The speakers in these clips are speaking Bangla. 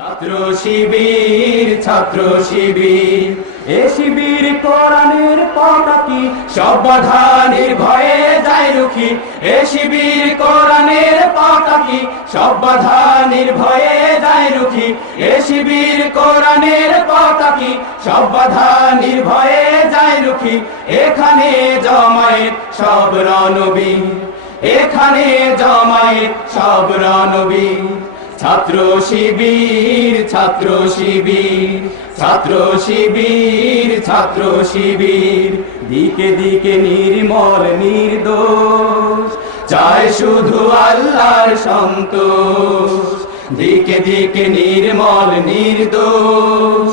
ছাত্র শিবির, ছাত্র শিবির, এ শিবির কোরআনের পতাকি, সব বাধা নির্ভয়ে যায় রুখি। এ শিবির কোরআনের পতাকি, সব বাধা নির্ভয়ে যায় রুখি। এ শিবির কোরআনের পতাকি, সব বাধা নির্ভয়ে যায় রুখি। এখানে জমায়েত সব রণবীর, এখানে জমায়েত সব রণবীর। ছাত্র শিবির, ছাত্র শিবির, ছাত্র শিবির, ছাত্র শিবির, দিকে দিকে নির্মল নির্দোষ, চায় শুধু আল্লাহর সন্তোষ। দিকে দিকে নির্মল নির্দোষ,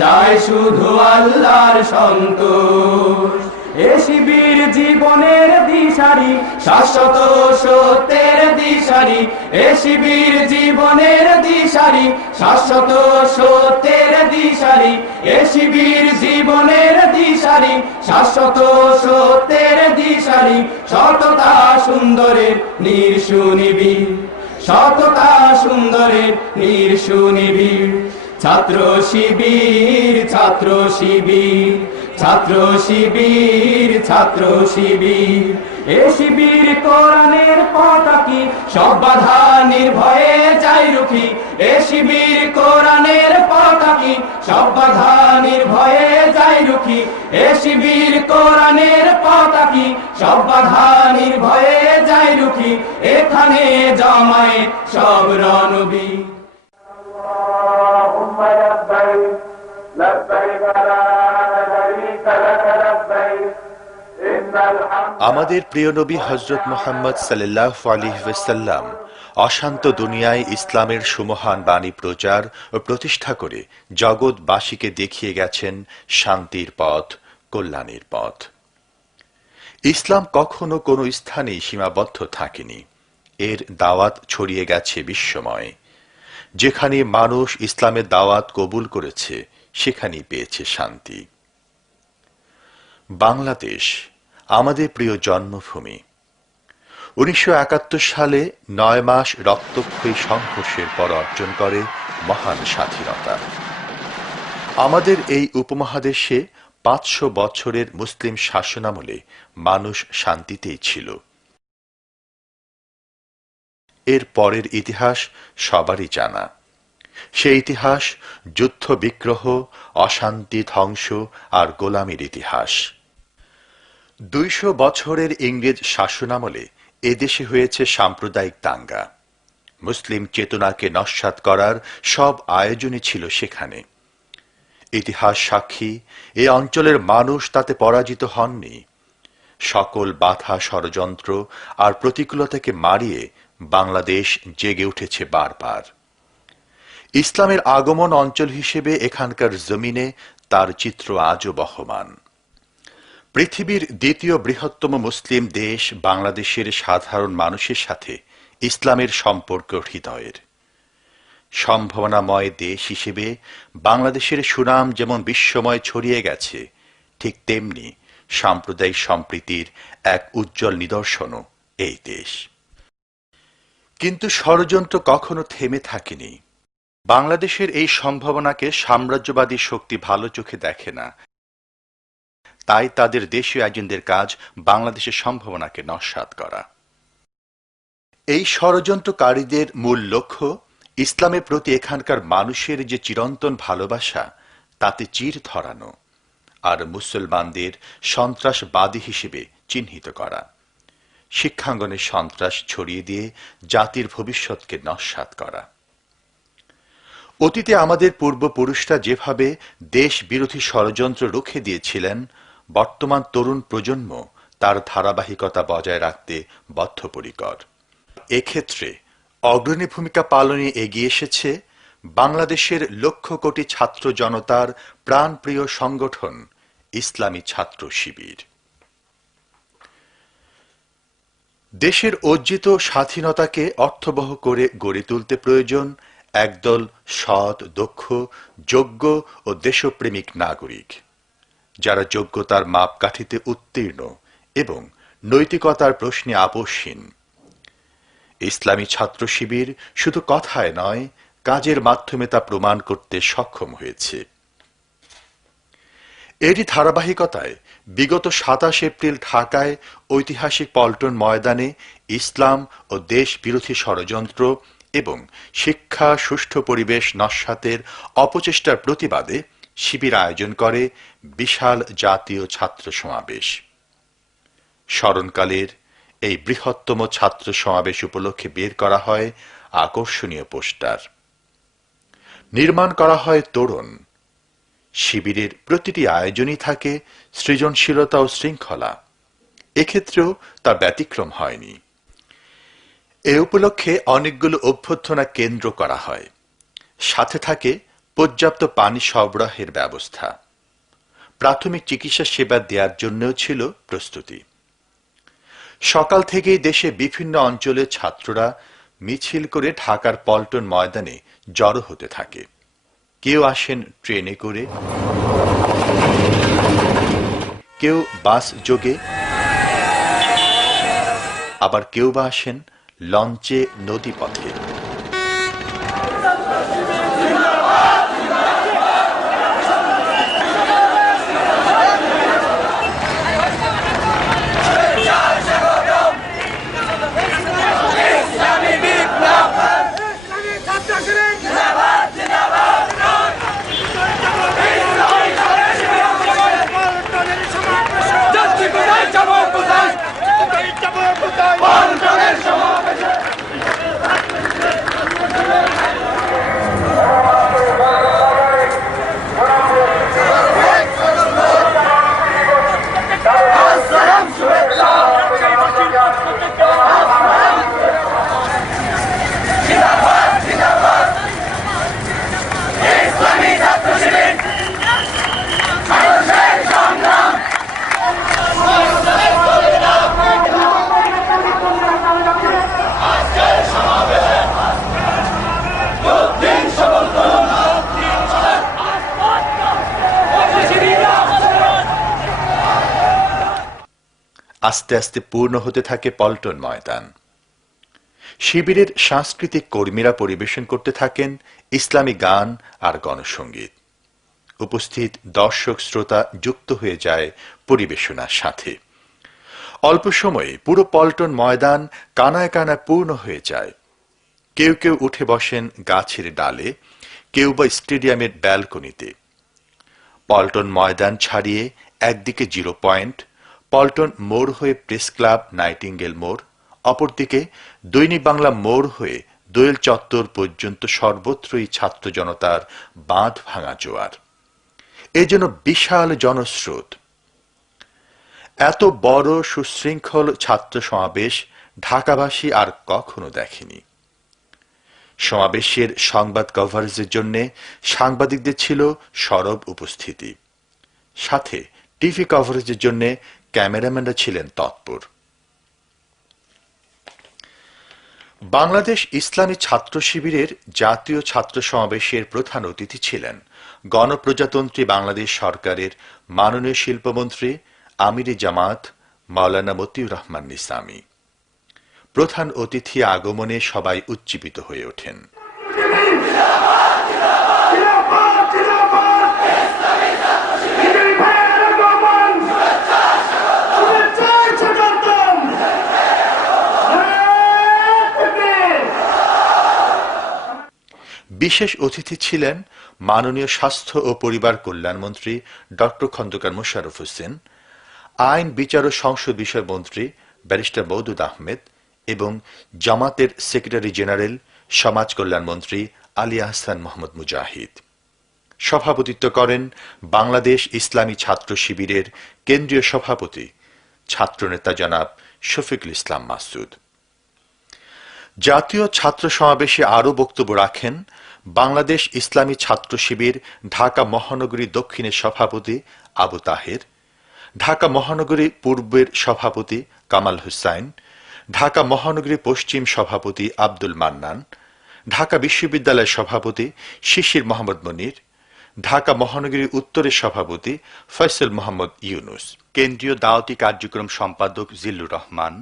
চায় শুধু আল্লাহর সন্তোষ। এ শিবির জীবনের দিশারি, শাশ্বত সত্যের দিশারি। এ শিবির জীবনের দিশারি, শাশ্বত সত্যের দিশারি। এ শিবির জীবনের দিশারি, শাশ্বত সত্যের দিশারি। সততা সুন্দরের নির্শুনিবির, সততা সুন্দরের নির্শুনিবির। ছাত্র শিবির, ছাত্র শিবির, ছাত্র শিবির, ছাত্র শিবির, এ শিবির কোরআনের পতাকি, সব বাধা নির্ভয়ে যায় রুখি। এ শিবির কোরআনের পতাকি, সব বাধা নির্ভয়ে যায় রুখি। এ শিবির কোরআনের পতাকি, সব বাধা নির্ভয়ে যায় রুখি। এখানে জমায়েত সব রণবীর। আমাদের প্রিয় নবী হযরত মুহাম্মদ সাল্লাল্লাহু আলাইহি ওয়াসাল্লাম অশান্ত দুনিয়ায় ইসলামের সুমহান বাণী প্রচার ও প্রতিষ্ঠা করে জগৎবাসীকে দেখিয়ে গেছেন শান্তির পথ, কল্যাণের পথ। ইসলাম কখনো কোনো স্থানে সীমাবদ্ধ থাকেনি, এর দাওয়াত ছড়িয়ে গেছে বিশ্বময়। যেখানে মানুষ ইসলামের দাওয়াত কবুল করেছে, সেখানেই পেয়েছে শান্তি। বাংলাদেশ আমাদের প্রিয় জন্মভূমি। 1971 সালে 9 মাস রক্তক্ষয়ী সংঘর্ষের পর অর্জন করে মহান স্বাধীনতা। আমাদের এই উপমহাদেশে 500 বছরের মুসলিম শাসনামলে মানুষ শান্তিতেই ছিল। এর পরের ইতিহাস সবারই জানা। সেই ইতিহাস যুদ্ধ বিগ্রহ, অশান্তি, ধ্বংস আর গোলামির ইতিহাস। 200 বছরের ইংরেজ শাসনামলে এদেশে হয়েছে সাম্প্রদায়িক দাঙ্গা। মুসলিম চেতনাকে নস্যাৎ করার সব আয়োজনই ছিল সেখানে। ইতিহাস সাক্ষী, এ অঞ্চলের মানুষ তাতে পরাজিত হননি। সকল বাধা, ষড়যন্ত্র আর প্রতিকূলতাকে মারিয়ে বাংলাদেশ জেগে উঠেছে বারবার। ইসলামের আগমন অঞ্চল হিসেবে এখানকার জমিনে তার চিত্র আজও বহমান। পৃথিবীর দ্বিতীয় বৃহত্তম মুসলিম দেশ বাংলাদেশের সাধারণ মানুষের সাথে ইসলামের সম্পর্ক হৃদয়ের। সম্ভাবনাময় দেশ হিসেবে বাংলাদেশের সুনাম যেমন বিশ্বময় ছড়িয়ে গেছে, ঠিক তেমনি সাম্প্রদায়িক সম্প্রীতির এক উজ্জ্বল নিদর্শনও এই দেশ। কিন্তু ষড়যন্ত্র কখনো থেমে থাকেনি। বাংলাদেশের এই সম্ভাবনাকে সাম্রাজ্যবাদী শক্তি ভালো চোখে দেখে না। তাই তাদের দেশীয় এজেন্টদের কাজ বাংলাদেশের সম্ভাবনাকে নস্যাৎ করা। এই ষড়যন্ত্রকারীদের মূল লক্ষ্য ইসলামের প্রতি এখানকার মানুষের যে চিরন্তন ভালোবাসা, তাতে চির ধরানো আর মুসলমানদের সন্ত্রাসবাদী হিসেবে চিহ্নিত করা। শিক্ষাঙ্গনে সন্ত্রাস ছড়িয়ে দিয়ে জাতির ভবিষ্যৎকে নস্যাৎ করা। অতীতে আমাদের পূর্বপুরুষরা যেভাবে দেশ বিরোধী ষড়যন্ত্র রুখে দিয়েছিলেন, বর্তমান তরুণ প্রজন্ম তার ধারাবাহিকতা বজায় রাখতে বদ্ধপরিকর। এক্ষেত্রে অগ্রণী ভূমিকা পালনে এগিয়ে এসেছে বাংলাদেশের লক্ষ কোটি ছাত্র জনতার প্রাণপ্রিয় সংগঠন ইসলামী ছাত্র শিবির। দেশের অর্জিত স্বাধীনতাকে অর্থবহ করে গড়ে তুলতে প্রয়োজন একদল সৎ, দক্ষ, যোগ্য ও দেশপ্রেমিক নাগরিক, যারা যোগ্যতার মাপকাঠিতে উত্তীর্ণ এবং নৈতিকতার প্রশ্নে আপোষহীন। ইসলামী ছাত্র শিবির শুধু কথায় নয়, কাজের মাধ্যমে তা প্রমাণ করতে সক্ষম হয়েছে। এরই ধারাবাহিকতায় বিগত ২৭ এপ্রিল ঢাকায় ঐতিহাসিক পল্টন ময়দানে ইসলাম ও দেশ বিরোধী ষড়যন্ত্র এবং শিক্ষা সুষ্ঠু পরিবেশ নস্যাতের অপচেষ্টার প্রতিবাদে শিবির আয়োজন করে বিশাল জাতীয় ছাত্র সমাবেশ। স্মরণকালের এই বৃহত্তম ছাত্র সমাবেশ উপলক্ষে বের করা হয় আকর্ষণীয় পোস্টার, নির্মাণ করা হয় তোরণ। শিবিরের প্রতিটি আয়োজনই থাকে সৃজনশীলতা ও শৃঙ্খলা, এক্ষেত্রেও তার ব্যতিক্রম হয়নি। এ উপলক্ষে অনেকগুলো অভ্যর্থনা কেন্দ্র করা হয়, সাথে থাকে পর্যাপ্ত পানি সরবরাহের ব্যবস্থা। প্রাথমিক চিকিৎসা সেবা দেওয়ার জন্যও ছিল প্রস্তুতি। সকাল থেকেই দেশে বিভিন্ন অঞ্চলের ছাত্ররা মিছিল করে ঢাকার পল্টন ময়দানে জড়ো হতে থাকে। কেউ আসেন ট্রেনে করে, কেউ বাস যোগে, আবার কেউ বা আসেন লঞ্চে নদীপথে। আস্তে আস্তে পূর্ণ হতে থাকে পল্টন ময়দান। শিবিরের সাংস্কৃতিক কর্মীরা পরিবেশন করতে থাকেন ইসলামী গান আর গণসঙ্গীত। উপস্থিত দর্শক শ্রোতা যুক্ত হয়ে যায় পরিবেশনার সাথে। অল্প সময়ে পুরো পল্টন ময়দান কানায় কানায় পূর্ণ হয়ে যায়। কেউ কেউ উঠে বসেন গাছের ডালে, কেউ বা স্টেডিয়ামের ব্যালকনিতে। পল্টন ময়দান ছাড়িয়ে একদিকে জিরো পয়েন্ট, পল্টন মোড় হয়ে প্রেস ক্লাব নাইটিঙ্গেল মোড়, অপরদিকে দৈনিক বাংলা মোড় হয়ে দোয়েল চত্বর পর্যন্ত সর্বত্রই ছাত্র জনতার বাঁধ ভাঙা জোয়ার। এ যেন বিশাল জনস্রোত। এত বড় সুশৃঙ্খল ছাত্র সমাবেশ ঢাকাবাসী আর কখনো দেখেনি। সমাবেশের সংবাদ কভারেজের জন্য সাংবাদিকদের ছিল সরব উপস্থিতি, সাথে টিভি কভারেজের জন্য ক্যামেরাম্যানরা ছিলেন তৎপর। বাংলাদেশ ইসলামী ছাত্র শিবিরের জাতীয় ছাত্র সমাবেশের প্রধান অতিথি ছিলেন গণপ্রজাতন্ত্রী বাংলাদেশ সরকারের মাননীয় শিল্পমন্ত্রী আমিরে জামাত মাওলানা মতিউর রহমান নিসামী। প্রধান অতিথি আগমনে সবাই উজ্জীবিত হয়ে ওঠেন। বিশেষ অতিথি ছিলেন মাননীয় স্বাস্থ্য ও পরিবার কল্যাণমন্ত্রী ডক্টর খন্দকার মোশাররফ হোসেন, আইন বিচার ও সংসদ বিষয় মন্ত্রী ব্যারিস্টার মওদুদ আহমেদ এবং জামাতের সেক্রেটারি জেনারেল সমাজ কল্যাণমন্ত্রী আলী আহসান মোহাম্মদ মুজাহিদ। সভাপতিত্ব করেন বাংলাদেশ ইসলামী ছাত্র শিবিরের কেন্দ্রীয় সভাপতি ছাত্রনেতা জনাব শফিকুল ইসলাম মাসুদ। জাতীয় ছাত্র সমাবেশে আরও বক্তব্য রাখেন বাংলাদেশ ইসলামী ছাত্র শিবির ঢাকা মহানগরী দক্ষিণের সভাপতি আবু তাহের, ঢাকা মহানগরী পূর্বের সভাপতি কামাল হুসাইন, ঢাকা মহানগরী পশ্চিম সভাপতি আব্দুল মান্নান, ঢাকা বিশ্ববিদ্যালয়ের সভাপতি শিশির মোহাম্মদ মনির, ঢাকা মহানগরী উত্তরের সভাপতি ফয়সাল মোহাম্মদ ইউনুস, কেন্দ্রীয় দাওয়াতি কার্যক্রম সম্পাদক জিল্লুর রহমান,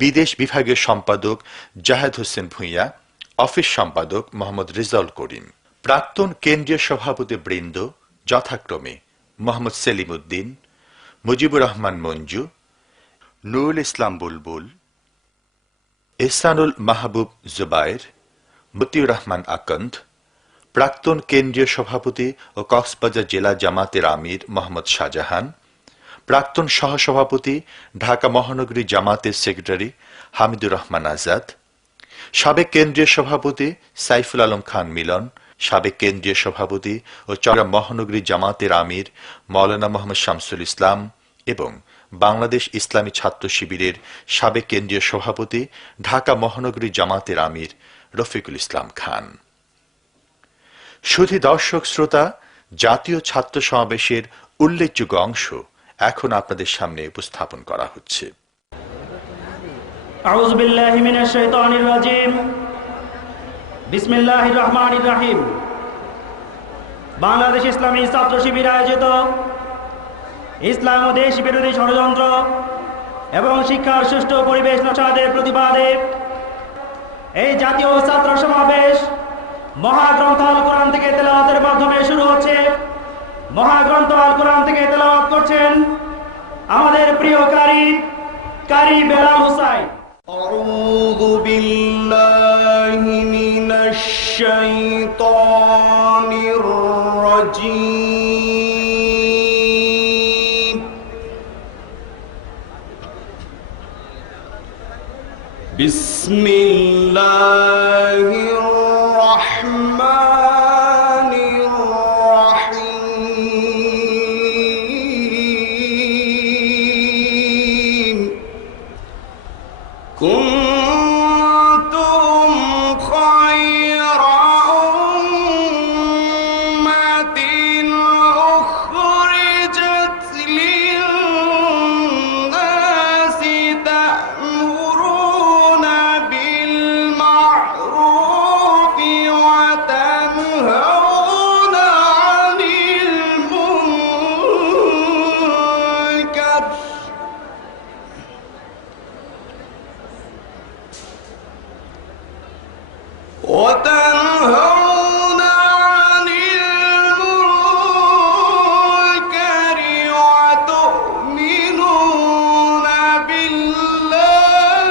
বিদেশ বিভাগের সম্পাদক জাহেদ হোসেন ভূঁইয়া, অফিস সম্পাদক মোহাম্মদ রেজাউল করিম, প্রাক্তন কেন্দ্রীয় সভাপতি বৃন্দ যথাক্রমে মোহাম্মদ সেলিম উদ্দিন, মুজিবুর রহমান মঞ্জু, নুরুল ইসলাম বুলবুল, ইহসানুল মাহবুব জুবায়ের, মতিউর রহমান আকন্দ, প্রাক্তন কেন্দ্রীয় সভাপতি ও কক্সবাজার জেলা জামাতের আমির মোহাম্মদ শাহজাহান, প্রাক্তন সহসভাপতি ঢাকা মহানগরী জামাতের সেক্রেটারি হামিদুর রহমান আজাদ, সাবেক কেন্দ্রীয় সভাপতি সাইফুল আলম খান মিলন, সাবেক কেন্দ্রীয় সভাপতি ও চট্টগ্রাম মহানগরী জামাতের আমির মাওলানা মোহাম্মদ শামসুল ইসলাম এবং বাংলাদেশ ইসলামী ছাত্র শিবিরের সাবেক কেন্দ্রীয় সভাপতি ঢাকা মহানগরী জামাতের আমির রফিকুল ইসলাম খান। শুধু দর্শক শ্রোতা, জাতীয় ছাত্র সমাবেশের উল্লেখযোগ্য অংশ এখন আপনাদের সামনে উপস্থাপন করা হচ্ছে। আউযু বিল্লাহি মিনাশ শাইতানির রাজিম। বিসমিল্লাহির রহমানির রহিম। বাংলাদেশ ইসলামী ছাত্র শিবির আয়োজিত ইসলাম ও দেশ বিরোধী ষড়যন্ত্র এবং শিক্ষার সুষ্ঠু পরিবেশ নস্যাতের প্রতিবাদে এই জাতীয় ছাত্র সমাবেশ মহাগ্রন্থ আল কোরআন থেকে তেলাওয়াতের মাধ্যমে শুরু হচ্ছে। মহাগ্রন্থ আল কোরআন থেকে তেলাওয়াত করছেন আমাদের প্রিয় কারি বেলাল হুসাইন। أعوذ بالله من الشيطان الرجيم. بسم الله الرحمن الرحيم. كنتم خير أمة أخرجت للناس تأمرون بالمعروف وتنهون عن المنكر وتنهون عن المنكر وتؤمنون بالله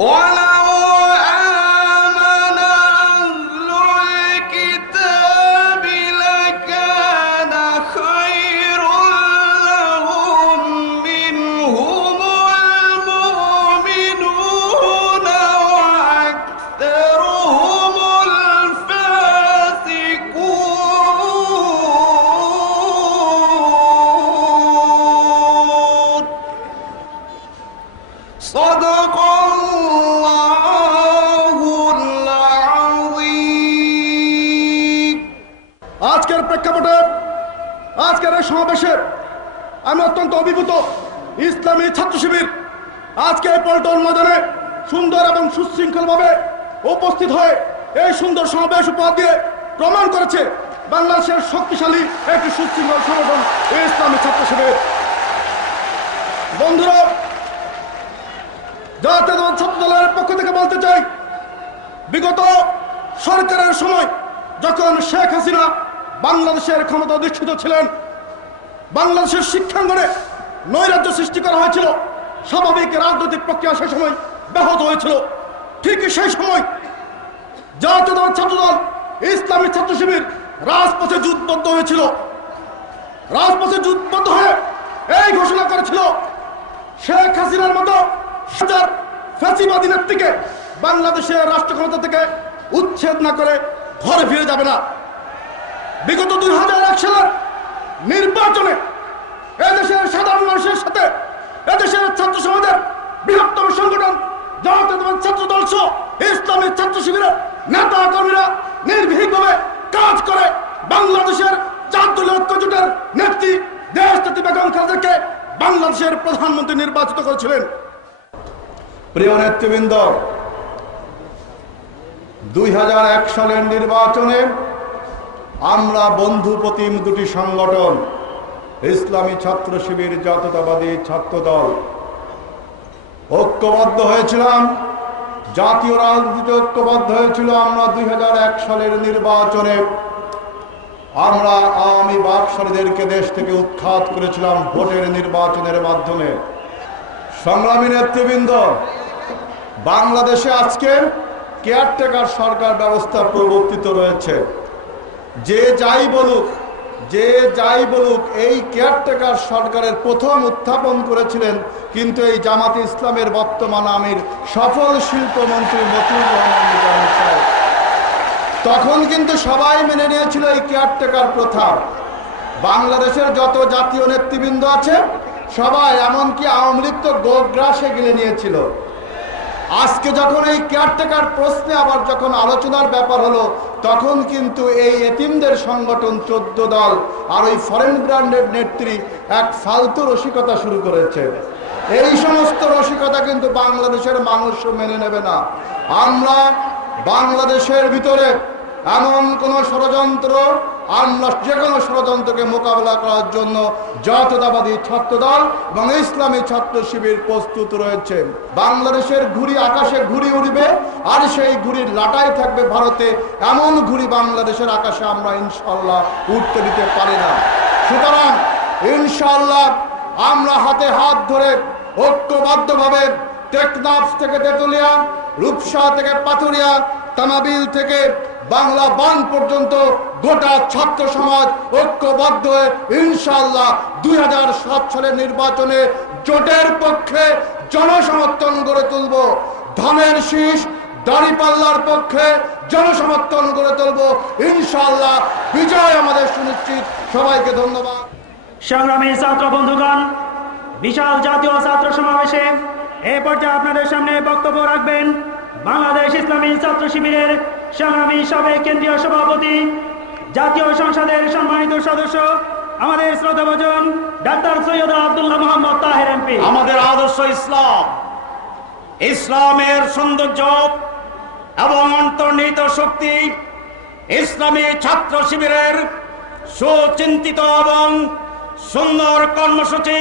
ولو آمن أهل الكتاب لكان خيرا لهم منهم المؤمنون وأكثرهم الفاسقون. صدق الله العظيم. আজকের প্রেক্ষাপটে আজকের এই সমাবেশে আমি অত্যন্ত অভিভূত। ইসলামী ছাত্র শিবির আজকে পল্টন ময়দানে সুন্দর এবং সুশৃঙ্খলভাবে উপস্থিত হয়ে এই সুন্দর সমাবেশ উপহার দিয়ে প্রমাণ করেছে বাংলাদেশের শক্তিশালী একটি সুশৃঙ্খল সংগঠন ইসলামী ছাত্র শিবির। বন্ধুরা, জাতীয় ছাত্র দলের পক্ষ থেকে বলতে চাই, বিগত সরকারের সময় যখন শেখ হাসিনা বাংলাদেশের ক্ষমতা অধিষ্ঠিত ছিলেন, বাংলাদেশের শিক্ষাঙ্গনে নৈরাজ্য সৃষ্টি করা হয়েছিল, স্বাভাবিক রাজনৈতিক প্রক্রিয়া সেই সময় ব্যাহত হয়েছিল। ঠিক সেই সময় জাতীয় ছাত্রদল ইসলামী ছাত্র শিবির রাজপথে যুদ্ধবদ্ধ হয়েছিল। রাজপথে যুদ্ধবদ্ধ হয়ে এই ঘোষণা করেছিল, শেখ হাসিনার মতো ফ্যাসিবাদী নেত্রীকে বাংলাদেশের রাষ্ট্র ক্ষমতা থেকে উচ্ছেদ না করে ঘরে ফিরে যাবে না। বিগত 2001 সালের নির্বাচনে এদেশের সাধারণ মানুষের সাথে এদেশের ছাত্র সমাজের বৃহত্তম সংগঠন জাতীয় ছাত্র দল সহ ইসলামী ছাত্র শিবিরের নেতা কর্মীরা নির্ভীকভাবে কাজ করে বাংলাদেশের 4 দলীয় ঐক্য জোটের নেত্রী দেশনেত্রী বেগম খালেদাকে বাংলাদেশের প্রধানমন্ত্রী নির্বাচিত করেছিলেন। প্রিয় নেতৃবৃন্দ, 2001 সালের নির্বাচনে আমরা বন্ধু প্রতিম দুটি সংগঠন ইসলামী ছাত্র শিবির জাতীয়তাবাদী ছাত্র দল ঐক্যবদ্ধ হয়েছিলাম, জাতীয় রাজনীতিতে ঐক্যবদ্ধ হয়েছিল। আমরা 2001 সালের নির্বাচনে আমরা আওয়ামী বাকশালীদেরকে দেশ থেকে উৎখাত করেছিলাম ভোটের নির্বাচনের মাধ্যমে। সংগ্রামী নেতৃবৃন্দ, বাংলাদেশে আজকে কেয়ারটেকার সরকার ব্যবস্থা প্রবর্তিত রয়েছে। যে যাই বলুক এই কেয়ারটেকার সরকারের প্রথম উত্থাপন করেছিলেন কিন্তু এই জামাতে ইসলামের বর্তমান আমির সফল শিল্পমন্ত্রী মতিউর রহমান নিজামী সাহেব। তখন কিন্তু সবাই মেনে নিয়েছিল এই কেয়ারটেকার প্রথা। বাংলাদেশের যত জাতীয় নেতৃবৃন্দ আছে সবাই, এমনকি আওয়ামী লীগ তো গোগ্রাসে গিলে নিয়েছিল। আজকে যখন এই কেয়ারটেকার প্রশ্নে আবার যখন আলোচনার ব্যাপার হলো, তখন কিন্তু এই এতিমদের সংগঠন 14 দল আর ওই ফরেন ব্র্যান্ডের নেত্রী এক ফালতু রসিকতা শুরু করেছে। এই সমস্ত রসিকতা কিন্তু বাংলাদেশের মানুষ মেনে নেবে না। আমরা বাংলাদেশের ভিতরে এমন কোন ষড়যন্ত্র, আমরা যে কোনো ষড়যন্ত্রকে মোকাবেলা করার জন্য জাতীয়তাবাদী ছাত্রদল এবং ইসলামী ছাত্র শিবির প্রস্তুত রয়েছে। বাংলাদেশের ঘুড়ি আকাশে ঘুড়ি উড়বে, আর সেই ঘুড়ির লাটাই থাকবে ভারতে। এমন ঘুড়ি বাংলাদেশের আকাশে আমরা ইনশাআল্লাহ উঠতে দিতে পারি না। সুতরাং ইনশাআল্লাহ আমরা হাতে হাত ধরে ঐক্যবদ্ধভাবে টেকনাফ থেকে তেতুলিয়া, রূপসা থেকে পাথুরিয়া, তামাবিল থেকে বাংলা বান পর্যন্ত গোটা ছাত্র সমাজ ঐক্যবদ্ধ হয়ে ইনশাআল্লাহ 2007 সালের নির্বাচনে জোটের পক্ষে জনসমর্থন গড়ে তুলব। ধানের শীষ দাঁড়িপাল্লার পক্ষে জনসমর্থন গড়ে তুলব। ইনশাআল্লাহ বিজয় আমাদের সুনিশ্চিত। সবাইকে ধন্যবাদ। সংগ্রামী ছাত্র বন্ধুগণ, বিশাল জাতীয় ছাত্র সমাবেশে এই পর্যায়ে আপনাদের সামনে বক্তব্য রাখবেন বাংলাদেশ ইসলামী ছাত্র শিবিরের সংগ্রামী সাবেক কেন্দ্রীয় সভাপতি, জাতীয় সংসদের সম্মানিত সদস্য, আমাদের শ্রদ্ধাভাজন ডাক্তার সৈয়দ আব্দুল্লাহ মোহাম্মদ তাহের এমপি। আমাদের আদর্শ ইসলাম, ইসলামের সৌন্দর্য এবং অন্তর্নিহিত শক্তি, ইসলামী ছাত্র শিবিরের সুচিন্তিত এবং সুন্দর কর্মসূচি,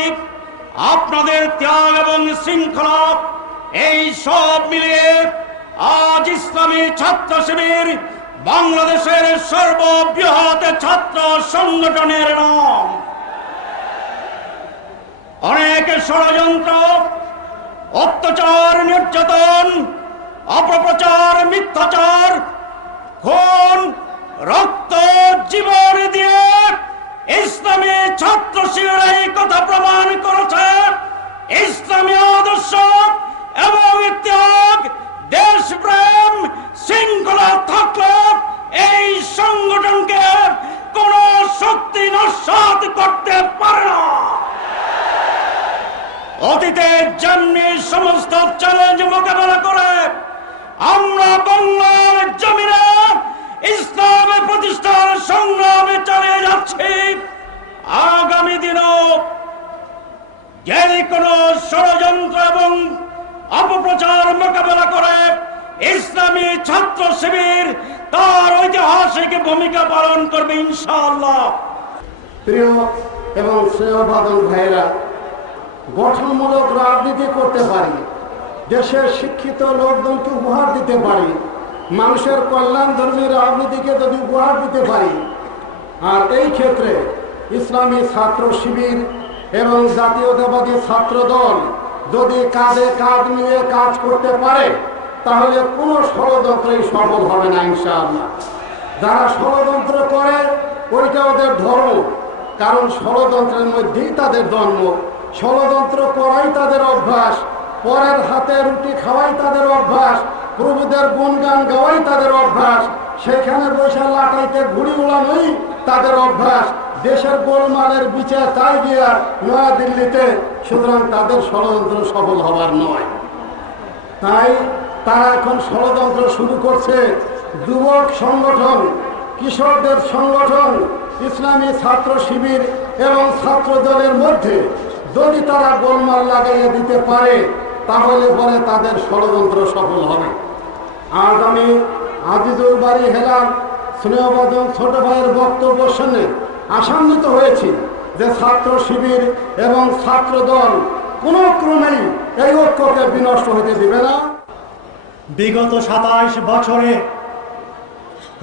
আপনাদের ত্যাগ এবং শৃঙ্খলা, এই সব মিলিয়ে আজ ইসলামী ছাত্র শিবির বাংলাদেশের সর্ববৃহৎ ছাত্র সংগঠনের নাম। অনেক ষড়যন্ত্র, অত্যাচার, নির্যাতন, অপপ্রচার, মিথ্যাচার, খুন, রক্ত, জীবন দিয়ে ইসলামী ছাত্র শিবির এই কথা প্রমাণ করেছে ইসলামী আদর্শ এবং ত্যাগ, দেশপ্রেম, শৃঙ্খলা থাকলে এই সংগঠনকে কোন শক্তি নস্যাৎ করতে পারে না। অতীতে যেমনি সমস্ত চ্যালেঞ্জ মোকাবেলা করে আমরা বাংলার জমিনে ইসলাম প্রতিষ্ঠার সংগ্রামে চালিয়ে যাচ্ছি, আগামী দিনও যে কোনো ষড়যন্ত্র এবং অপপ্রচার মোকাবেলা করে ইসলামী ছাত্র শিবির তার ঐতিহাসিক ভূমিকা পালন করবে ইনশাআল্লাহ। প্রিয় এবং স্নেহভাজন ভাইয়েরা, গঠনমূলক রাজনীতি করতে পারি, দেশের শিক্ষিত লোকজনকে উপহার দিতে পারি, মানুষের কল্যাণধর্মী রাজনীতিকে যদি উপহার দিতে পারি, আর এই ক্ষেত্রে ইসলামী ছাত্র শিবির এবং জাতীয়তাবাদী ছাত্র দল যদি কাঁধে কাঁধ নিয়ে কাজ করতে পারে, তাহলে কোনো ষড়যন্ত্রই সফল হবে না ইনশাআল্লাহ। যারা ষড়যন্ত্র করে ওইটা ওদের ধর্ম, কারণ ষড়যন্ত্রের মধ্যেই তাদের জন্ম, ষড়যন্ত্র করাই তাদের অভ্যাস, পরের হাতে রুটি খাওয়াই তাদের অভ্যাস, প্রভুদের গুণগান গাওয়াই তাদের অভ্যাস, সেখানে বসে লাটাইতে ঘুড়ি উড়ানোই তাদের অভ্যাস, দেশের গোলমালের বিচার চাই গিয়া নয়াদিল্লিতে। সুতরাং তাদের ষড়যন্ত্র সফল হবার নয়। তাই তারা এখন ষড়যন্ত্র শুরু করছে। যুবক সংগঠন, কিশোরদের সংগঠন, ইসলামী ছাত্র শিবির এবং ছাত্র দলের মধ্যে যদি তারা গোলমাল লাগাইয়ে দিতে পারে, তাহলে পরে তাদের ষড়যন্ত্র সফল হবে। আজ আমি আজিজুল বাড়ি হেলাল স্নেহভাজন ছোট ভাইয়ের বক্তব্য শুনে আশান্বিত হয়েছি। যে ছাত্র শিবির এবং ছাত্র দল কোনো ক্রমেই এই ঐক্যকে বিনষ্ট হতে দিবে না। বিগত 27 বছরে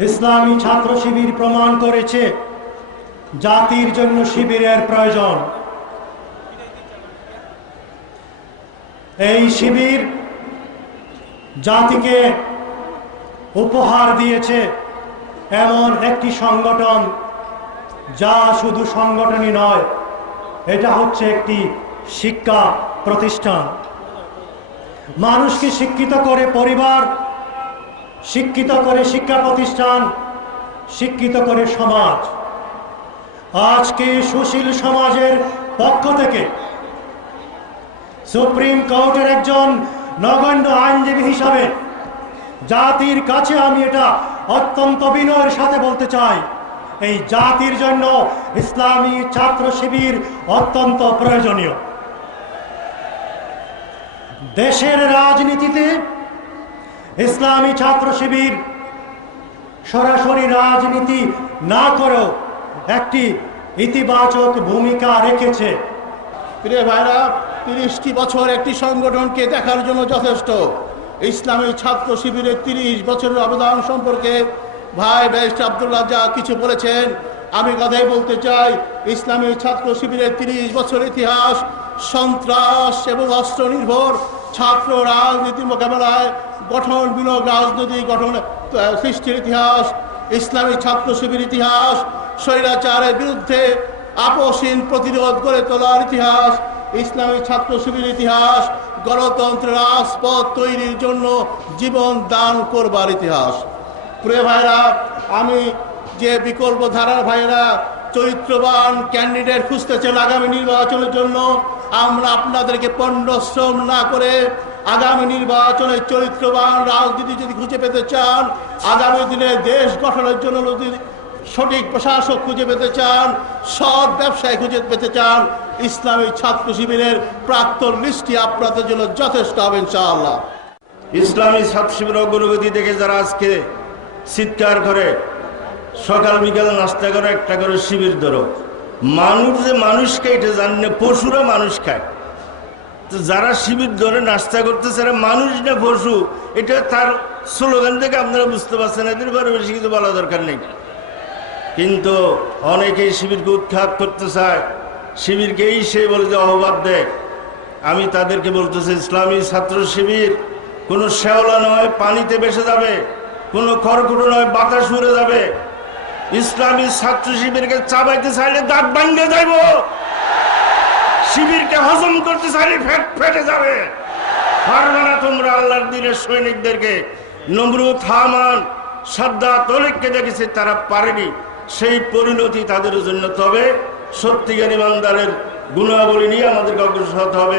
ইসলামী ছাত্র শিবির প্রমাণ করেছে জাতির জন্য শিবিরের প্রয়োজন। এই শিবির জাতিকে উপহার দিয়েছে এমন একটি সংগঠন যা শুধু সংগঠনই নয়, এটা হচ্ছে একটি শিক্ষা প্রতিষ্ঠান। মানুষকে শিক্ষিত করে পরিবার, শিক্ষিত করে শিক্ষা প্রতিষ্ঠান, শিক্ষিত করে সমাজ। আজকে সুশীল সমাজের পক্ষ থেকে সুপ্রিম কোর্টের একজন নগণ্য আইনজীবী হিসাবে জাতির কাছে আমি এটা অত্যন্ত বিনয়ের সাথে বলতে চাই, এই জাতির জন্য ইসলামী ছাত্র শিবির অত্যন্ত প্রয়োজনীয়। দেশের রাজনীতিতে ইসলামী ছাত্র শিবির সরাসরি রাজনীতি না করেও একটি ইতিবাচক ভূমিকা রেখেছে। প্রিয় ভাইরা, 30টি বছর একটি সংগঠনকে দেখার জন্য যথেষ্ট। ইসলামী ছাত্র শিবিরের 30 বছরের অবদান সম্পর্কে ভাই ব্যারিস্টার আব্দুল্লাহ যা কিছু বলেছেন, আমি কথাই বলতে চাই। ইসলামী ছাত্র শিবিরের 30 বছর ইতিহাস সন্ত্রাস এবং অস্ত্র নির্ভর ছাত্র রাজনীতির মোকাবেলায় গঠন বিলোপ রাজনৈতিক গঠন সৃষ্টির ইতিহাস। ইসলামী ছাত্র শিবির ইতিহাস স্বৈরাচারের বিরুদ্ধে আপসহীন প্রতিরোধ গড়ে তোলার ইতিহাস। ইসলামী ছাত্র শিবির ইতিহাস গণতন্ত্রের রাজপথ তৈরির জন্য জীবন দান করবার ইতিহাস। প্রিয় ভাইরা, আমি যে বিকল্প ধারার ভাইরা চরিত্রবান ক্যান্ডিডেট খুঁজতেছেন আগামী নির্বাচনের জন্য, আমরা আপনাদেরকে পণ্ডশ্রম না করে আগামী নির্বাচনে চরিত্রবান রাজনীতি যদি খুঁজে পেতে চান, আগামী দিনে দেশ গঠনের জন্য যদি সঠিক প্রশাসক খুঁজে পেতে চান, সৎ ব্যবসায় খুঁজে পেতে চান, ইসলামী ছাত্র শিবিরের প্রাক্তন লিস্টটি আপনাদের জন্য যথেষ্ট হবে ইনশাআল্লাহ। ইসলামী ছাত্র শিবির অগ্রগতি দেখে যারা আজকে চিৎকার করে সকাল বিকাল নাস্তা করে একটা করে শিবির ধরো, মানুষ যে মানুষ খায় এটা জানি না, পশুরা মানুষ খায়। তো যারা শিবির ধরে নাস্তা করতেছে এরা মানুষ না পশু, এটা তার স্লোগান থেকে আপনারা বুঝতে পারছেন। এদের ব্যাপারে বেশি কিছু বলা দরকার নেই। কিন্তু অনেকেই শিবিরকে উৎখাত করতে চায়, শিবিরকেই সে বলে যে অহবাদ দেয়। আমি তাদেরকে বলতেছি, ইসলামী ছাত্র শিবির কোনো শেওলা নয় পানিতে ভেসে যাবে, কোনো খড়কুটো নয় বাতাস উড়ে যাবে। ইসলামী ছাত্র শিবিরকে চাবাইতে চাইলে দাঁত ভাঙে যাইব, শিবিরকে হজম করতে চাইলে ফেটে যাবে। পারবে না তোমরা আল্লাহর দিনের সৈনিকদেরকে। নমরুদ, হামান, সাদ্দাত, তরিককে দেখেছে তারা পারেনি, সেই পরিণতি তাদের জন্য। তবে সত্যিকার ইমানদারের গুণাবলী নিয়ে আমাদেরকে অগ্রসর হতে হবে।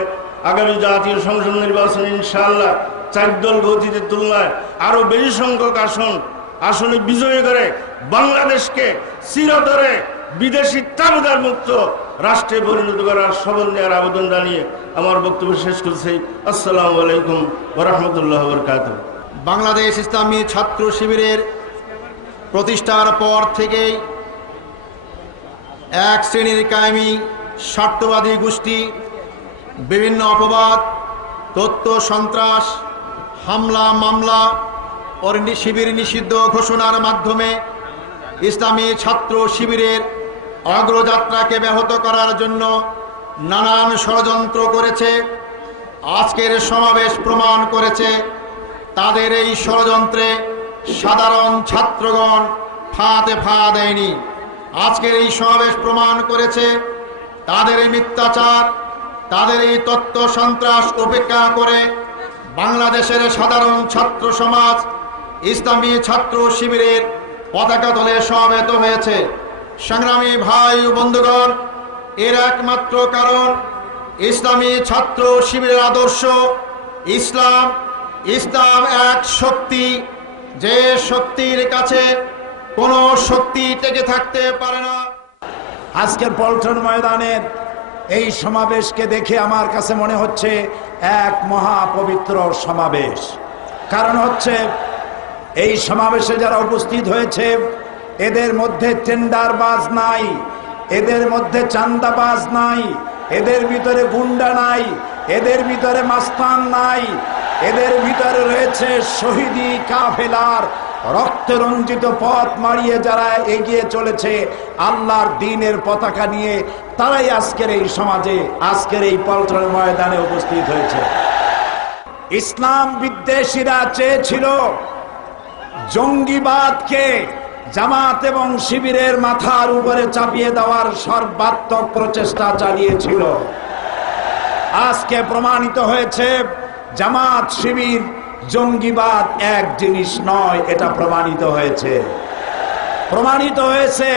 আগামী জাতীয় সংসদ নির্বাচনে ইনশাআল্লাহ 4 দল গতিদের তুলনায় আরো বেশি সংখ্যক আসনে বিজয়ী করে বাংলাদেশকে চিরতরে বিদেশি তাবেদার মুক্ত রাষ্ট্রে পরিণত করার শপথ নেওয়ার আবেদন জানিয়ে আমার বক্তব্য শেষ করছি। আসসালামু আলাইকুম ওয়া রাহমাতুল্লাহি ওয়া বারাকাতুহু। বাংলাদেশ ইসলামী ছাত্র শিবিরের প্রতিষ্ঠার পর থেকেই এক শ্রেণীর কায়েমি স্বার্থবাদী গোষ্ঠী বিভিন্ন অপবাদ, তথ্য সন্ত্রাস, হামলা মামলা ও শিবির নিষিদ্ধ ঘোষণার মাধ্যমে ইসলামী ছাত্র শিবিরের অগ্রযাত্রাকে ব্যাহত করার জন্য নানান ষড়যন্ত্র করেছে। আজকের সমাবেশ প্রমাণ করেছে তাদের এই ষড়যন্ত্রে সাধারণ ছাত্রগণ ফাঁদে পা দেয়নি। আজকের এই সমাবেশ প্রমাণ করেছে তাদের এই মিথ্যাচার, তাদের এই তথ্য সন্ত্রাস উপেক্ষা করে বাংলাদেশের সাধারণ ছাত্র সমাজ ইসলামী ছাত্র শিবিরের পতাকা তলে সমবেত হয়েছে। সংগ্রামী ভাই ও বন্ধুগণ, এর একমাত্র কারণ ইসলামী ছাত্র শিবিরের আদর্শ ইসলাম। ইসলাম এক শক্তি, যে শক্তির কাছে কোনো শক্তি টেকে থাকতে পারে না। আজকের পল্টন ময়দানের এই সমাবেশকে দেখে আমার কাছে মনে হচ্ছে এক মহাপবিত্র সমাবেশ। কারণ হচ্ছে এই সমাবেশে যারা উপস্থিত হয়েছে এদের মধ্যে টেন্ডারবাজ নাই, এদের মধ্যে চান্দাবাজ নাই, এদের ভিতরে গুন্ডা নাই, এদের ভিতরে মাস্তান নাই, এদের ভিতরে রয়েছে শহীদি কাফেলার রক্তে রঞ্জিত পথ মারিয়ে যারা এগিয়ে চলেছে আল্লাহর দ্বীনের পতাকা নিয়ে, তারাই আজকের এই সমাজে, আজকের এই পল্টন ময়দানে উপস্থিত হয়েছে। ইসলাম বিদ্বেষীরা চেয়েছিল জঙ্গিবাদকে জামাত এবং শিবিরের মাথার উপরে চাপিয়ে দেওয়ার সর্বাত্মক প্রচেষ্টা চালিয়েছিল। আজকে প্রমাণিত হয়েছে জামাত শিবির জঙ্গিবাদ এক জিনিস নয়, এটা প্রমাণিত হয়েছে। প্রমাণিত হয়েছে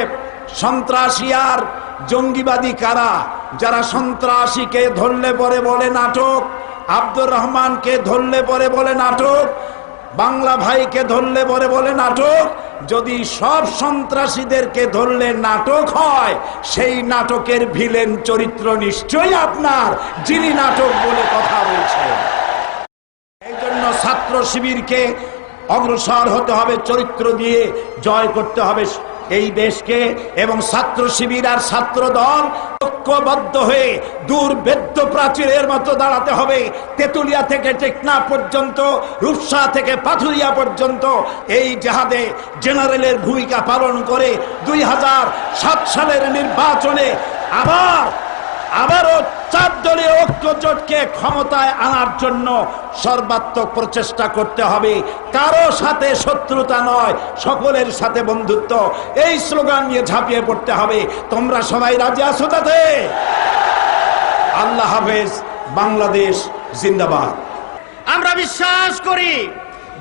সন্ত্রাসী আর জঙ্গিবাদী কারা। যারা সন্ত্রাসীকে ধরলে পরে বলে নাটক, আব্দুর রহমানকে ধরলে পরে বলে নাটক, বাংলা ভাইকে ধরলে পরে বলে নাটক। যদি সব সন্ত্রাসীদেরকে ধরলে নাটক হয়, সেই নাটকের ভিলেন চরিত্র নিশ্চয়ই আপনার, যিনি নাটক বলে কথা বলছেন। এই জন্য ছাত্র শিবিরকে অগ্রসর হতে হবে, চরিত্র দিয়ে জয় করতে হবে এই দেশকে। এবং ছাত্র শিবির আর ছাত্র দল ঐক্যবদ্ধ হয়ে দুর্ভেদ্য প্রাচীরের মতো দাঁড়াতে হবে। তেতুলিয়া থেকে টেকনাফ পর্যন্ত, রূপসা থেকে পাথুরিয়া পর্যন্ত এই জেহাদে জেনারেলের ভূমিকা পালন করে 2007 সালের নির্বাচনে আবারও 4 দলীয় ঐক্যজোটকে ক্ষমতায় আনার জন্য সর্বাত্মক প্রচেষ্টা করতে হবে। কারো সাথে শত্রুতা নয়, সকলের সাথে বন্ধুত্ব, এই স্লোগান নিয়ে ঝাঁপিয়ে পড়তে হবে। তোমরা সবাই রাজি আছো তাতে? আল্লাহ হাফেজ। বাংলাদেশ জিন্দাবাদ। আমরা বিশ্বাস করি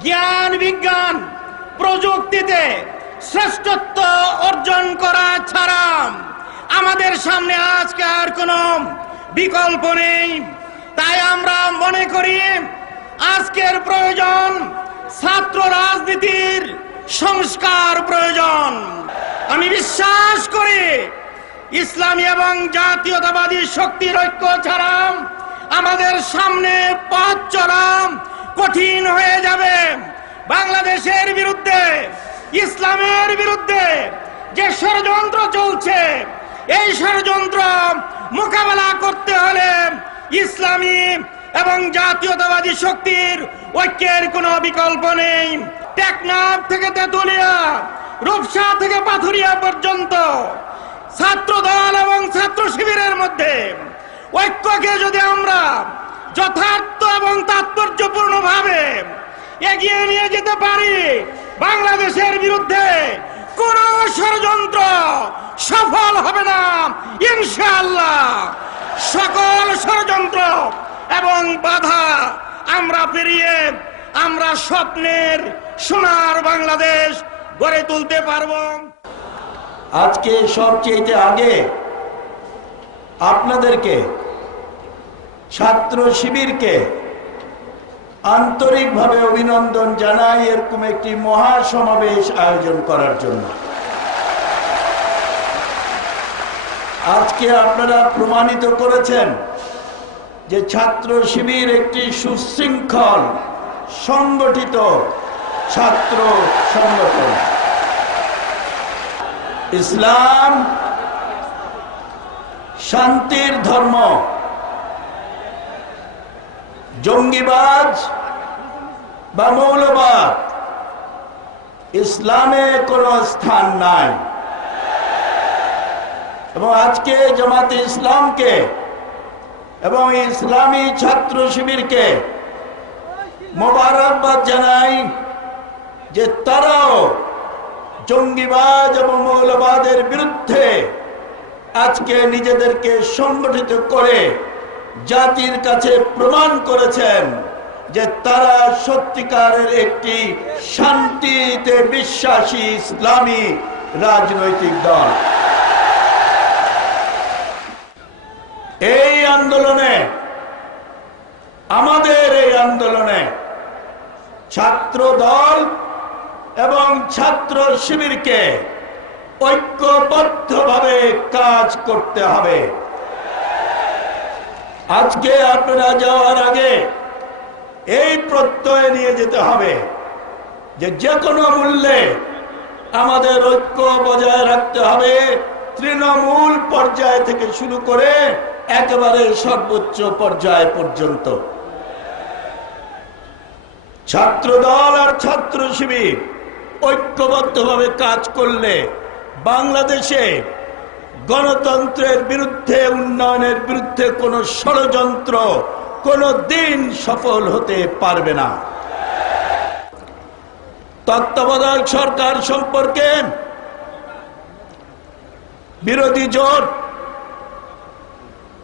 জ্ঞান বিজ্ঞান প্রযুক্তিতে শ্রেষ্ঠত্ব অর্জন করা ছাড়া আমাদের সামনে আজকে আর কোনো বিকল্প নেই। তাই আমরা মনে করি আজকের প্রয়োজন ছাত্র রাজনীতির সংস্কার প্রয়োজন। আমি বিশ্বাস করি ইসলামী এবং জাতীয়তাবাদী শক্তির ঐক্য ছাড়া আমাদের সামনে পথ চলা কঠিন হয়ে যাবে। বাংলাদেশের বিরুদ্ধে, ইসলামের বিরুদ্ধে যে ষড়যন্ত্র চলছে, এই ষড়যন্ত্র মোকাবেলা করতে হলে ইসলামী এবং জাতীয়তাবাদী শক্তির ঐক্যের কোনো বিকল্প নেই। টেকনাফ থেকে তেতুলিয়া, রূপসা থেকে পাথুরিয়া পর্যন্ত ছাত্র দল এবং ছাত্র শিবিরের মধ্যে ঐক্যকে যদি আমরা যথার্থ এবং তাৎপর্যপূর্ণ ভাবে এগিয়ে নিয়ে যেতে পারি, বাংলাদেশের বিরুদ্ধে কোন ষড়যন্ত্র সফল হবে না ইনশাআল্লাহ। সকল ষড়যন্ত্র এবং বাধা আমরা পেরিয়ে আমরা স্বপ্নের সোনার বাংলাদেশ গড়ে তুলতে পারব। আজকে সবচেয়ে আগে আপনাদেরকে, ছাত্র শিবিরকে আন্তরিকভাবে অভিনন্দন জানাই এরকম একটি মহাসমাবেশ আয়োজন করার জন্য। আজকে আপনারা প্রমাণিত করেছেন যে ছাত্র শিবির একটি সুশৃঙ্খল সংগঠিত ছাত্র সংগঠন। ইসলাম শান্তির ধর্ম, জঙ্গিবাজ বা মৌলবাদ ইসলামে কোনো স্থান নাই। এবং আজকে জামাতে ইসলামকে এবং ইসলামী ছাত্র শিবিরকে মোবারকবাদ জানাই যে তারাও জঙ্গিবাজ এবং মৌলবাদের বিরুদ্ধে আজকে নিজেদেরকে সংগঠিত করে জাতির কাছে প্রমাণ করেছেন যে তারা সত্যিকারের একটি শান্তিতে বিশ্বাসী ইসলামী রাজনৈতিক দল। এই আন্দোলনে, আমাদের এই আন্দোলনে ছাত্র দল এবং ছাত্র শিবিরকে ঐক্যবদ্ধভাবে কাজ করতে হবে। আজকে আপনারা যাওয়ার আগে এই প্রত্যয় নিয়ে যেতে হবে যে কোনো মূল্যে আমাদের ঐক্য বজায় রাখতে হবে, তৃণমূল পর্যায় থেকে শুরু করে একেবারে সর্বোচ্চ পর্যায় পর্যন্ত ছাত্রদল আর ছাত্র শিবির ঐক্যবদ্ধভাবে কাজ করলে বাংলাদেশে গণতন্ত্রের বিরুদ্ধে, উন্নয়নের বিরুদ্ধে কোনো ষড়যন্ত্র কোনো দিন সফল হতে পারবে না। তত্ত্বাবধায়ক সরকার সম্পর্কে বিরোধী জোট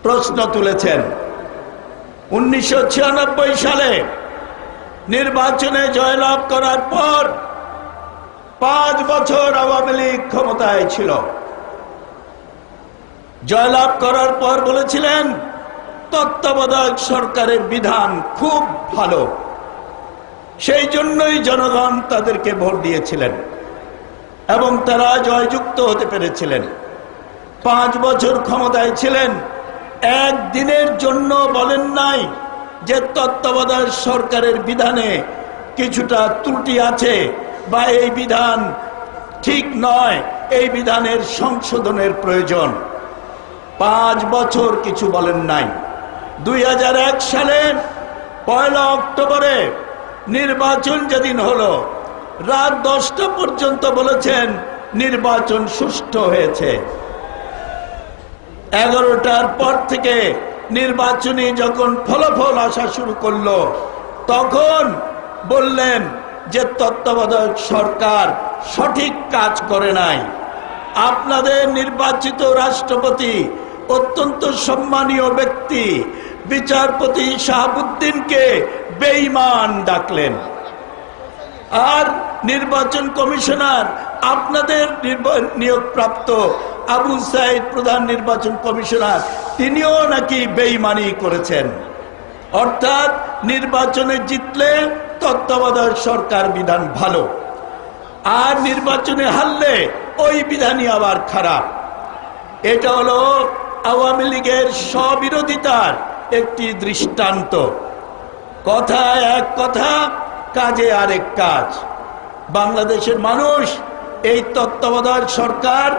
প্রশ্ন তুলেছেন। 1996 সালে নির্বাচনে জয়লাভ করার পর 5 বছর আওয়ামী লীগ ক্ষমতায় ছিল। জয়লাভ করার পর বলেছিলেন তত্ত্বাবধায়ক সরকারের বিধান খুব ভালো, সেই জন্যই জনগণ তাদেরকে ভোট দিয়েছিলেন এবং তারা জয়যুক্ত হতে পেরেছিলেন। 5 বছর ক্ষমতায় ছিলেন, একদিনের জন্য বলেন নাই যে তত্ত্বাবধায়ক সরকারের বিধানে কিছুটা ত্রুটি আছে বা এই বিধান ঠিক নয়, এই বিধানের সংশোধনের প্রয়োজন। 5 বছর কিছু বলেন নাই। 2001 সালের 1 অক্টোবরে নির্বাচন যেদিন হলো, রাত 10টা পর্যন্ত বলেছেন নির্বাচন সুষ্ঠু হয়েছে। 11টার পর থেকে নির্বাচনী যখন ফলাফল আসা শুরু করলো, তখন বললেন যে তত্ত্বাবধায়ক সরকার সঠিক কাজ করে নাই। আপনাদের নির্বাচিত রাষ্ট্রপতি অত্যন্ত সম্মানীয় ব্যক্তি বিচারপতি শাহাবুদ্দিনকে বেঈমান ডাকলেন। আর নির্বাচন কমিশনার আপনাদের নিয়োগপ্রাপ্ত আবু সাইদ প্রধান নির্বাচন কমিশনার, তিনিও নাকি বেঈমানি করেছেন। অর্থাৎ নির্বাচনে জিতলে তত্ত্বাবধায়ক সরকার বিধান ভালো, আর নির্বাচনে হারলে ওই বিধানই আবার খারাপ। এটা হলো আওয়ামী লীগের স্ববিরোধিতার একটি দৃষ্টান্ত। কথায় এক কথা, কাজে আরেক কাজ। বাংলাদেশের মানুষ এই তত্ত্বাবধায়ক সরকার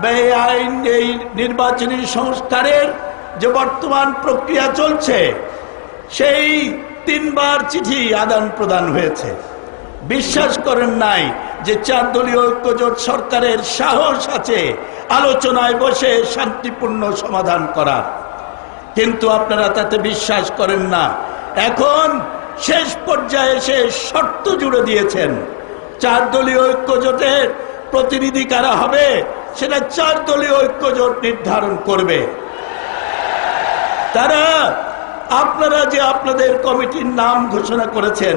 বা এই আইন, এই নির্বাচনী সংস্কারের যে বর্তমান প্রক্রিয়া চলছে, সেই 3 বার চিঠি আদান প্রদান হয়েছে। বিশ্বাস করেন নাই যে 4 দলীয় ঐক্যজোট সরকারের সাহস আছে আলোচনায় বসে শান্তিপূর্ণ সমাধান করার, কিন্তু আপনারা তাতে বিশ্বাস করেন না। এখন শেষ পর্যায়ে এসে শর্ত জুড়ে দিয়েছেন। 4 দলীয় ঐক্যজোটের প্রতিনিধি কারা হবে সেটা 4 দলীয় ঐক্যজোট নির্ধারণ করবে। তারা, আপনারা যে আপনাদের কমিটির নাম ঘোষণা করেছেন,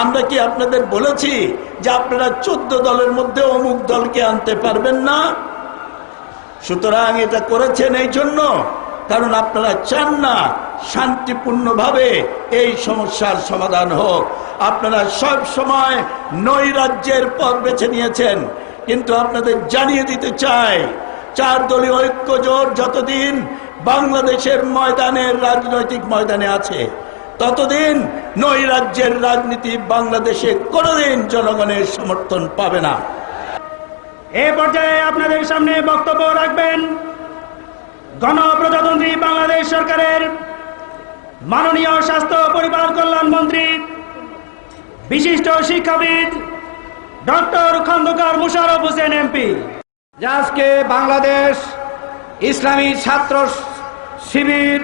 আমরা কি আপনাদের বলেছি যে আপনারা 14 দলের মধ্যে অমুক দলকে আনতে পারবেন না? সুতরাং এটা করেছেন এই জন্য কারণ আপনারা চান না শান্তিপূর্ণভাবে এই সমস্যার সমাধান হোক। আপনারা সব সময় নৈরাজ্যের পথ বেছে নিয়েছেন, কিন্তু আপনাদের জানিয়ে দিতে চাই 4 দলীয় ঐক্যজোট যতদিন বাংলাদেশের ময়দানের রাজনৈতিক ময়দানে আছে, ততদিন নৈরাজ্যের রাজনীতি বাংলাদেশে কোনোদিন জনগণের সমর্থন পাবে না। এ পর্যায়ে আপনাদের সামনে বক্তব্য রাখবেন গণপ্রজাতন্ত্রী বাংলাদেশ সরকারের মাননীয় স্বাস্থ্য পরিবার কল্যাণ মন্ত্রী, বিশিষ্ট শিক্ষাবিদ ডক্টর খন্দকার মোশাররফ হোসেন এমপি। আজকে বাংলাদেশ ইসলামী ছাত্র শিবির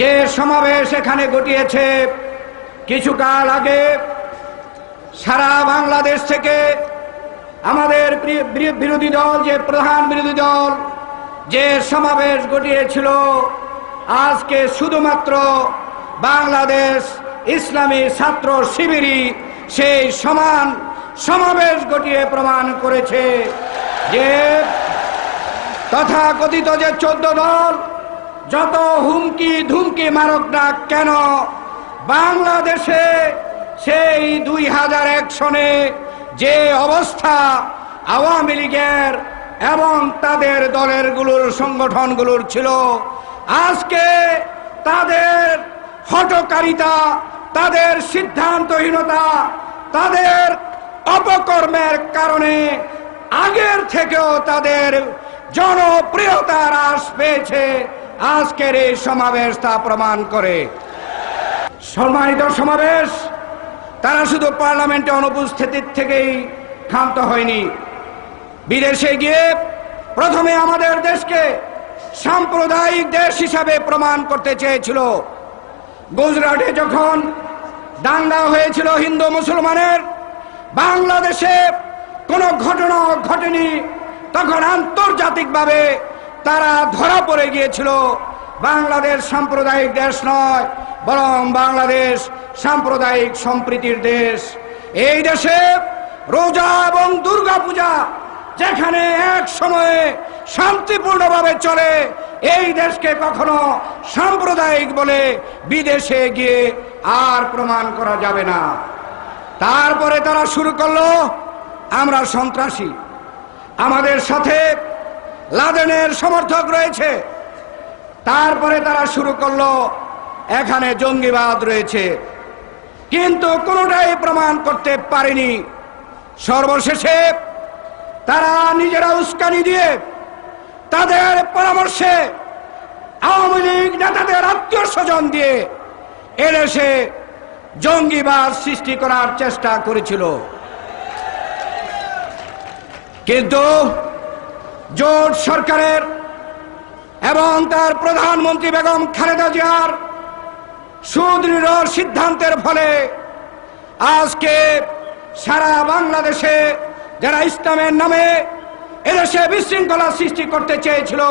যে সমাবেশ এখানে ঘটিয়েছে, কিছুকাল আগে সারা বাংলাদেশ থেকে আমাদের বিরোধী দল, যে প্রধান বিরোধী দল যে সমাবেশ ঘটিয়েছিল, আজকে শুধুমাত্র বাংলাদেশ ইসলামী ছাত্র শিবিরই সেই সমান সমাবেশ ঘটিয়ে প্রমাণ করেছে যে তথাকথিত যে 14 দল যত হুমকি ধুমকি মারক না কেন, বাংলাদেশে সেই 2001 সনে যে অবস্থা আওয়ামী লীগের এবং তাদের দলেরগুলোর সংগঠনগুলোর ছিল, আজকে তাদের হঠকারিতা, তাদের সিদ্ধান্তহীনতা, তাদের অপকর্মের কারণে আগের থেকেও তাদের জনপ্রিয়তা হ্রাস পেয়েছে আজকের এই সমাবেশ তা প্রমাণ করে। সম্মানিত সমাবেশ, তারা শুধু পার্লামেন্টে অনুপস্থিতির থেকেই ক্ষান্ত হয়নি, বিদেশে গিয়ে প্রথমে আমাদের দেশকে সাম্প্রদায়িক দেশ হিসাবে প্রমাণ করতে চেয়েছিল। গুজরাটে যখন দাঙ্গা হয়েছিল হিন্দু মুসলমানের, বাংলাদেশে কোনো ঘটনা ঘটেনি, তখন আন্তর্জাতিকভাবে তারা ধরা পড়ে গিয়েছিল। বাংলাদেশ সাম্প্রদায়িক দেশ নয়, বরং বাংলাদেশ সাম্প্রদায়িক সম্প্রীতির দেশ। এই দেশে রোজা এবং দুর্গা পূজা যেখানে এক সময়ে শান্তিপূর্ণভাবে চলে, এই দেশকে কখনো সাম্প্রদায়িক বলে বিদেশে গিয়ে আর প্রমাণ করা যাবে না। তারপরে তারা শুরু করলো আমরা সন্ত্রাসী, আমাদের সাথে লাদেনের সমর্থক রয়েছে। তারপরে তারা শুরু করলো এখানে জঙ্গিবাদ রয়েছে, কিন্তু কোনোটাই প্রমাণ করতে পারেনি। সর্বশেষে তারা নিজেরা উস্কানি দিয়ে তাদের পরামর্শে আওয়ামী লীগ নেতাদের আত্মীয় স্বজন দিয়ে এদেশে জঙ্গিবাদ সৃষ্টি করার চেষ্টা করেছিল। কিন্তু জোট সরকারের এবং তার প্রধানমন্ত্রী বেগম খালেদা জিয়ার সুদৃঢ় সিদ্ধান্তের ফলে আজকে সারা বাংলাদেশে যারা ইসলামের নামে এদেশে বিশৃঙ্খলা সৃষ্টি করতে চেয়েছিল,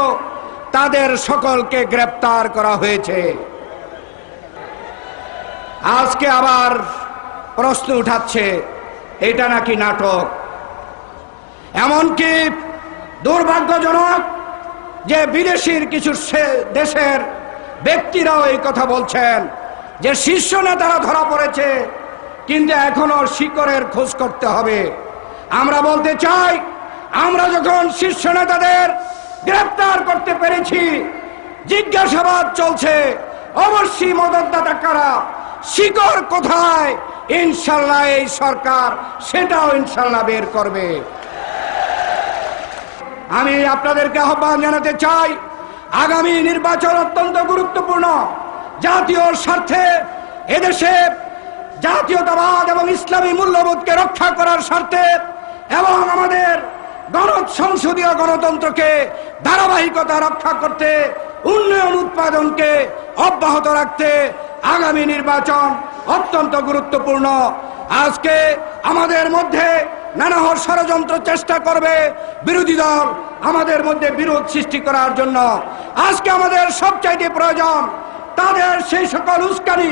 তাদের সকলকে গ্রেপ্তার করা হয়েছে। আজকে আবার প্রশ্ন উঠাচ্ছে এটা নাকি নাটক। এমনকি দুর্ভাগ্যজনক যে বিদেশির কিছু দেশের ব্যক্তিরাও এই কথা বলছেন যে শীর্ষ নেতারা ধরা পড়েছে, কিন্তু এখনো শিকড়ের খোঁজ করতে হবে। আমরা বলতে চাই, আমরা যখন শীর্ষ নেতাদের গ্রেফতার করতে পেরেছি, জিজ্ঞাসাবাদ চলছে, অবশ্যই মদতদাতা কারা, শিকড় কোথায়, ইনশাল্লাহ এই সরকার সেটাও ইনশাল্লাহ বের করবে। আমি আপনাদেরকে আহ্বান জানাতে চাই, আগামী নির্বাচন অত্যন্ত গুরুত্বপূর্ণ। জাতীয় স্বার্থে এদেশে জাতীয়তাবাদ এবং ইসলামী মূল্যবোধকে রক্ষা করার স্বার্থে এবং আমাদের সংসদীয় গণতন্ত্রকে ধারাবাহিকতা রক্ষা করতে, উন্নয়ন উৎপাদনকে অব্যাহত রাখতে আগামী নির্বাচন অত্যন্ত গুরুত্বপূর্ণ। আজকে আমাদের মধ্যে নানা ষড়যন্ত্র চেষ্টা করবে বিরোধী দল আমাদের মধ্যে বিরোধ সৃষ্টি করার জন্য। আজকে আমাদের সবচাইতে প্রয়োজন তাদের সেই সকল উস্কানি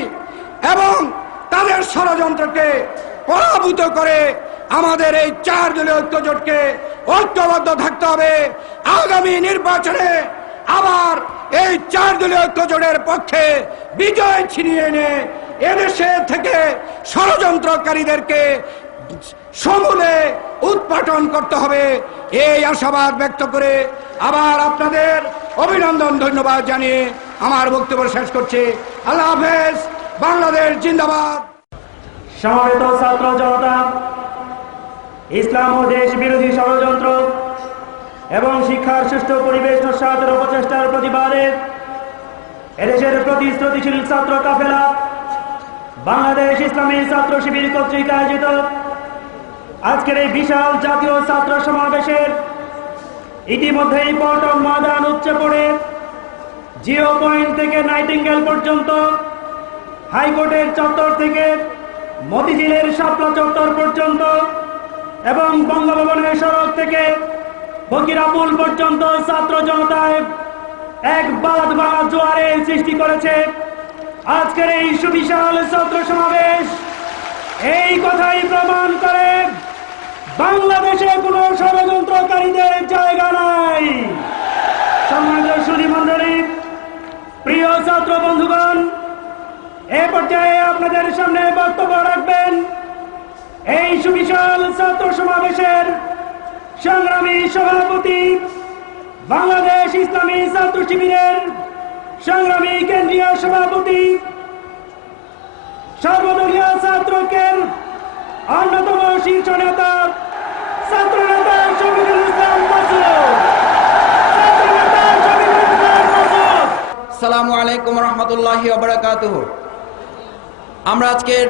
এবং তাদের ষড়যন্ত্রকে পরাভূত করে আমাদের এই 4 দলীয় ঐক্যজোটকে ঐক্যবদ্ধ থাকতে হবে। আগামী নির্বাচনে আবার এই 4 দলীয় ঐক্যজোটের পক্ষে বিজয় ছিনিয়ে এনে এদেশে থেকে ষড়যন্ত্রকারীদেরকে সমূলে উৎপাটন করতে হবে। এই আশাবাদ ব্যক্ত করে আবার আপনাদের অভিনন্দন ধন্যবাদ জানিয়ে আমার বক্তব্য শেষ করছি। আল্লাহ হাফেজ। বাংলাদেশ জিন্দাবাদ। সমবেত ছাত্র জনতা, ইসলাম ও দেশ বিরোধী ষড়যন্ত্র এবং শিক্ষার সুষ্ঠু পরিবেশ নস্যাতের অপচেষ্টার প্রতিবাদে এদেশের প্রতিশ্রুতিশীল ছাত্র কাফেলা বাংলাদেশ ইসলামী ছাত্র শিবির কর্তৃক আয়োজিত আজকের এই বিশাল জাতীয় ছাত্র সমাবেশের ইতিমধ্যেই পল্টন ময়দান উচ্চে পড়ে জিরো পয়েন্ট থেকে নাইটিঙ্গেল পর্যন্ত, হাইকোর্টের চত্বর থেকে মতিঝিলের শাপলা চত্বর পর্যন্ত এবং বঙ্গভবনের সড়ক থেকে ফকিরাপুল পর্যন্ত ছাত্র জনতায় এক বাঁধ ভাঙা জোয়ারে সৃষ্টি করেছে। আজকের এই সুবিশাল ছাত্র সমাবেশ এই কথাই প্রমাণ করে বাংলাদেশে কোনো ষড়যন্ত্রকারীদের জায়গা নাই। সম্মানিত সুধী মণ্ডলী, প্রিয় ছাত্র বন্ধুগণ, এ পর্যায়ে আপনাদের সামনে বক্তব্য রাখবেন এই সুবিশাল ছাত্র সমাবেশের সংগ্রামী সভাপতি, বাংলাদেশ ইসলামী ছাত্র শিবিরের সংগ্রামী কেন্দ্রীয় সভাপতি, সর্বদলীয় ছাত্রকের অন্যতম শীর্ষ নেতা, ছাত্র নেতা শফিকুল ইসলাম মাসুদ। আলাইকুম রহমতুল্লাহি ওয়া বারাকাতুহু। আমরা আজকের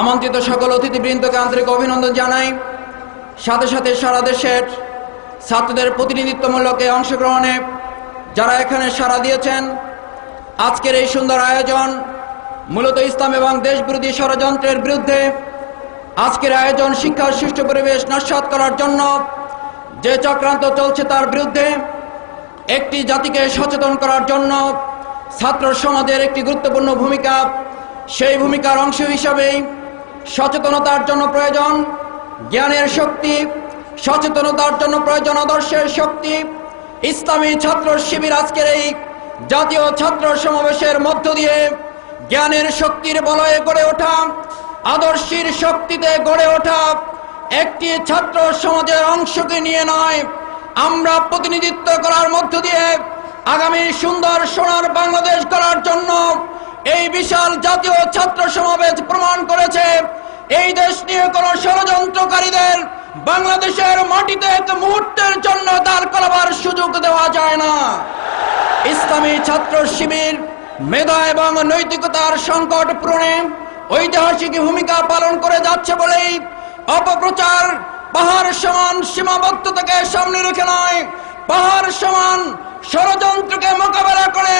আমন্ত্রিত সকল অতিথিবৃন্দকে আন্তরিক অভিনন্দন জানাই। সাথে সাথে সারা দেশের ছাত্রদের প্রতিনিধিত্বমূলক এই অংশগ্রহণে যারা এখানে সাড়া দিয়েছেন। আজকের এই সুন্দর আয়োজন মূলত ইসলাম এবং দেশবিরোধী ষড়যন্ত্রের বিরুদ্ধে। আজকের আয়োজন শিক্ষার সুষ্ঠু পরিবেশ নস্যাৎ করার জন্য যে চক্রান্ত চলছে তার বিরুদ্ধে, একটি জাতিকে সচেতন করার জন্য ছাত্র সমাজের একটি গুরুত্বপূর্ণ ভূমিকা। সেই ভূমিকার অংশ হিসাবেই সচেতনতার জন্য প্রয়োজন জ্ঞানের শক্তি, সচেতনতার জন্য প্রয়োজন আদর্শের শক্তি। ইসলামী ছাত্র শিবির আজকের এই জাতীয় ছাত্র সমাবেশের মধ্য দিয়ে জ্ঞানের শক্তির বলয়ে গড়ে ওঠা, আদর্শের শক্তিতে গড়ে ওঠা একটি ছাত্র সমাজের অংশকে নিয়ে নয়, আমরা প্রতিনিধিত্ব করার মধ্য দিয়ে আগামী সুন্দর সোনার বাংলাদেশ গড়ার জন্য এই বিশাল জাতীয় ছাত্র সমাবেশ প্রমাণ করেছে এই দেশ নিয়ে কোনো ষড়যন্ত্রকারীদের বাংলাদেশের মাটিতে এক মুহূর্তের জন্য দাঁড় করাবার সুযোগ দেওয়া যায় না। ইসলামী ছাত্র শিবির মেধা এবং নৈতিকতার সংকট পূরণে ঐতিহাসিক ভূমিকা পালন করে যাচ্ছে বলেই অপপ্রচার পাহাড় সমান সীমাবদ্ধতাকে সামনে রেখে নয়, পাহাড় সমান ষড়যন্ত্রকে মোকাবেলা করে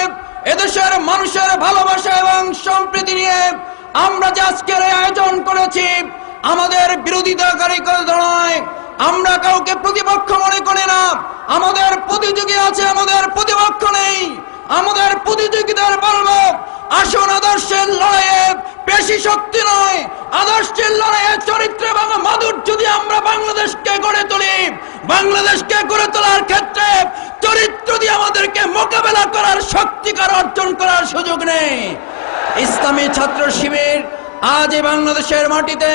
এদেশের মানুষের ভালোবাসা এবং সম্প্রীতি নিয়ে আমরা যে আজকের এই আয়োজন করেছি, আমাদের বিরোধিতাকারী নয়, আমরা কাউকে প্রতিপক্ষ মনে করি না। আমাদের প্রতিযোগী আছে, আমাদের প্রতিপক্ষ নেই। আমাদের প্রতিযোগীদের বলবো, আসুন আদর্শের লড়াইয়ে পেশি শক্তি নয়, আদর্শের লড়াইয়ে চরিত্র এবং মাধুর্য দিয়ে আমরা বাংলাদেশকে গড়ে তুলি। বাংলাদেশকে গড়ে তোলার ক্ষেত্রে চরিত্র দিয়ে আমাদেরকে মোকাবেলা করার শক্তিকার অর্জন করার সুযোগ নেই। ইসলামী ছাত্র শিবির আজ বাংলাদেশের মাটিতে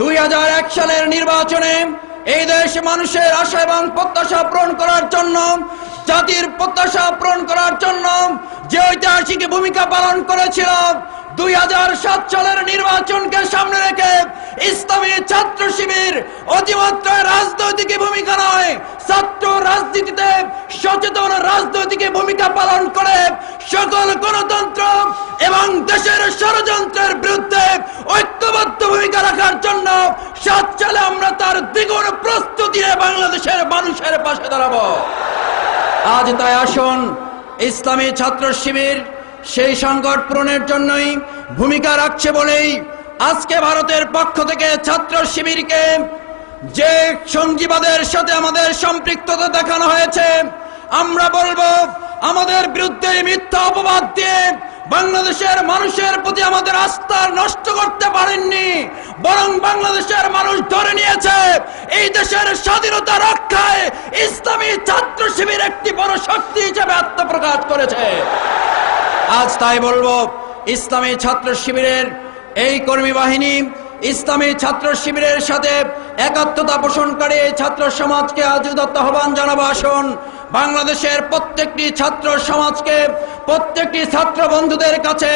2001 সালের নির্বাচনে এই দেশ মানুষের আশা এবং প্রত্যাশা পূরণ করার জন্য, জাতির প্রত্যাশা পূরণ করার জন্য যে ঐতিহাসিক ভূমিকা পালন করেছিল, 2007 সালের নির্বাচনকে সামনে রেখে ইসলামী ছাত্র শিবির অতিমাত্রায় রাজনৈতিক ভূমিকা নয়, ছাত্র রাজনীতিতে সচেতন রাজনৈতিক ভূমিকা পালন করে সকল গণতন্ত্র এবং দেশের ষড়যন্ত্রের বিরুদ্ধে ঐক্যবদ্ধ ভূমিকা রাখার জন্য 7 সালে আমরা তার দ্বিগুণ প্রস্তুতি নিয়ে বাংলাদেশের মানুষের পাশে দাঁড়াবো। আজ তাই আসুন ইসলামী ছাত্র শিবির সেই সংকট পূরণের জন্যই ভূমিকা রাখছে বলেই আজকে ভারতের পক্ষ থেকে ছাত্র শিবিরকে যে সঙ্গীবাদের সাথে আমাদের সম্পৃক্ততা দেখানো হয়েছে, আমরা বলবো আমাদের বিরুদ্ধে মিথ্যা অপবাদ দিয়ে বাংলাদেশের মানুষের প্রতি আমাদের আস্থা নষ্ট করতে পারেননি, বরং বাংলাদেশের মানুষ ধরে নিয়েছে এই দেশের স্বাধীনতা রক্ষায় ইসলামী ছাত্র শিবির একটি বড় শক্তি হিসেবে আত্মপ্রকাশ করেছে। আজ তাই বলবো, ইসলামী ছাত্র শিবিরের এই কর্মী বাহিনী, ইসলামী ছাত্র শিবিরের সাথে একাত্মতা পোষণকারী এই ছাত্র সমাজকে আজ উদাত্ত আহ্বান জানাবো। আসুন বাংলাদেশের প্রত্যেকটি ছাত্র সমাজকে, প্রত্যেকটি ছাত্র বন্ধুদের কাছে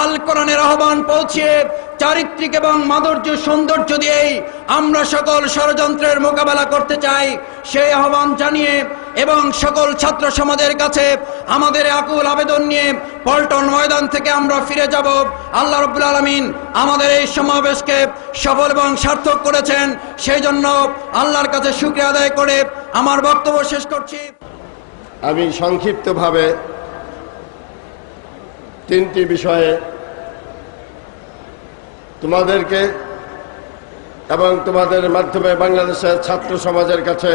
আল কোরআনের আহ্বান পৌঁছিয়ে চারিত্রিক এবং মাধুর্য সৌন্দর্য দিয়েই আমরা সকল ষড়যন্ত্রের মোকাবেলা করতে চাই, সেই আহ্বান জানিয়ে এবং সকল ছাত্র সমাজের কাছে আমাদের আকুল আবেদন নিয়ে পল্টন ময়দান থেকে আমরা ফিরে যাব। আল্লাহ রাব্বুল আলামিন আমাদের এই সমাবেশকে সফল এবং সার্থক করেছেন, সেই জন্য আল্লাহর কাছে শুকরিয়া আদায় করে আমার বক্তব্য শেষ করছি। আমি সংক্ষিপ্তভাবে 3টি বিষয়ে তোমাদেরকে এবং তোমাদের মাধ্যমে বাংলাদেশের ছাত্র সমাজের কাছে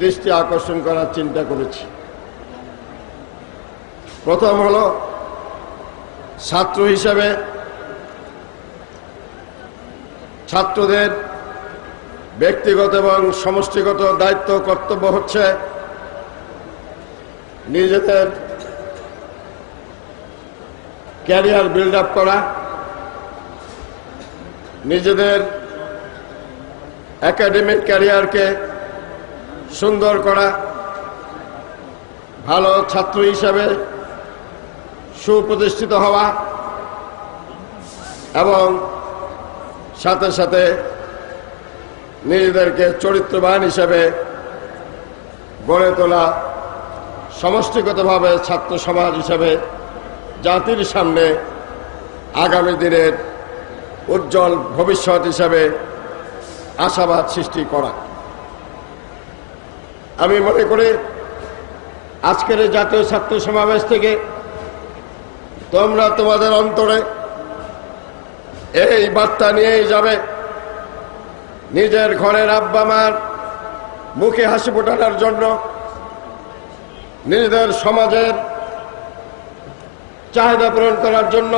দৃষ্টি আকর্ষণ করার চিন্তা করেছি। প্রথম হলো, ছাত্র হিসেবে ছাত্রদের ব্যক্তিগত এবং সমষ্টিগত দায়িত্ব কর্তব্য হচ্ছে নিজেদের ক্যারিয়ার বিল্ড আপ করা, নিজেদের একাডেমিক ক্যারিয়ারকে সুন্দর করা, ভালো ছাত্র হিসাবে সুপ্রতিষ্ঠিত হওয়া এবং সাথে সাথে নিজেদেরকে চরিত্রবান হিসেবে গড়ে তোলা সমষ্টিগতভাবে ছাত্র সমাজ হিসেবে জাতির সামনে আগামী দিনের উজ্জ্বল ভবিষ্যৎ হিসেবে আশাবাদ সৃষ্টি করা। আমি মনে করি আজকের এই জাতীয় ছাত্র সমাবেশ থেকে তোমরা তোমাদের অন্তরে এই বার্তা নিয়েই যাবে, নিজের ঘরের আব্বা মার মুখে হাসি ফোটানোর জন্য, নিজেদের সমাজের চাহিদা পূরণ করার জন্য,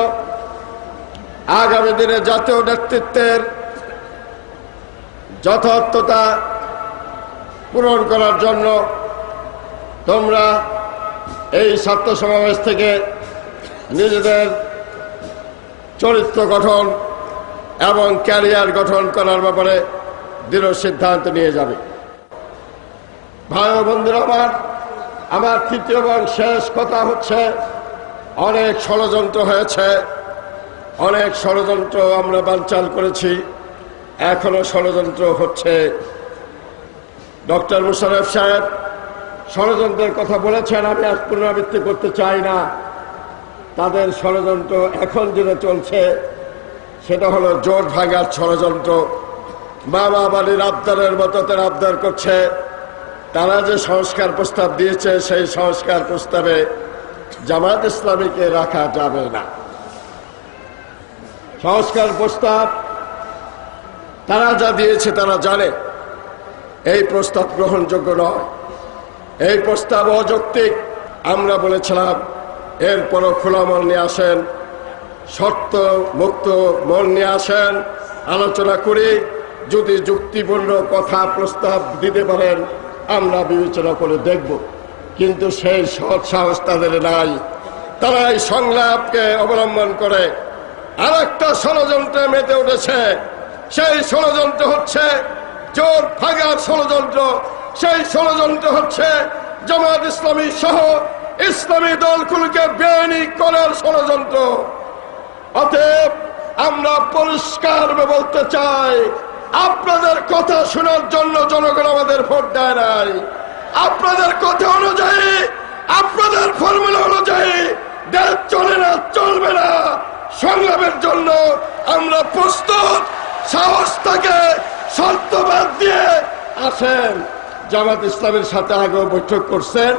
আগামী দিনে জাতীয় নেতৃত্বের যথার্থতা পূরণ করার জন্য তোমরা এই ছাত্র সমাবেশ থেকে নিজেদের চরিত্র গঠন এবং ক্যারিয়ার গঠন করার ব্যাপারে দৃঢ় সিদ্ধান্ত নিয়ে যাবে। ভাই ও বন্ধুরা, আমার তৃতীয় এবং শেষ কথা হচ্ছে, অনেক ষড়যন্ত্র হয়েছে, অনেক ষড়যন্ত্র আমরা বানচাল করেছি, এখনো ষড়যন্ত্র হচ্ছে। ডক্টর মুশাররফ সাহেব ষড়যন্ত্রের কথা বলেছেন, আমি আজ পুনরাবৃত্তি করতে চাই না। তাদের ষড়যন্ত্র এখন যেটা চলছে সেটা হলো জোট ভাঙার ষড়যন্ত্র। বাবা বাড়ির আবদারের মতো তারা আবদার করছে। তারা যে সংস্কার প্রস্তাব দিয়েছে সেই সংস্কার প্রস্তাবে জামাত ইসলামীকে রাখা যাবে না। সংস্কার প্রস্তাব তারা যা দিয়েছে তারা জানে এই প্রস্তাব গ্রহণযোগ্য নয়, এই প্রস্তাব অযৌক্তিক। আমরা বলেছিলাম এরপরও খোলা মন নিয়ে আসেন, শর্ত মুক্ত মন নিয়ে আসেন, আলোচনা করি, যদি যুক্তিপূর্ণ কথা প্রস্তাব দিতে পারেন আমরা বিবেচনা করে দেখব। কিন্তু সেই সৎ সাহস তাদের নাই। তারা এই সংলাপকে অবলম্বন করে আরেকটা ষড়যন্ত্রে মেতে উঠেছে। সেই ষড়যন্ত্র হচ্ছে জোট ভাঙার ষড়যন্ত্র। সেই ষড়যন্ত্র হচ্ছে জামাত ইসলামী সহ ইসলামী দলগুলোকে বেআইনি করার ষড়যন্ত্র। অতএব আমরা পরিষ্কার বলতে চাই, আপনাদের কথা শোনার জন্য জনগণ আমাদের ভোট দেয় নাই। আপনাদের কথা অনুযায়ী, আপনাদের ফর্মুলা অনুযায়ী দেশ চলে না, চলবে না। সংগ্রামের জন্য আমরা প্রস্তুত। সাহস থাকে, শর্তবাদ দিয়ে আসেন। জামাত ইসলামের সাথে আগেও বৈঠক করছেন,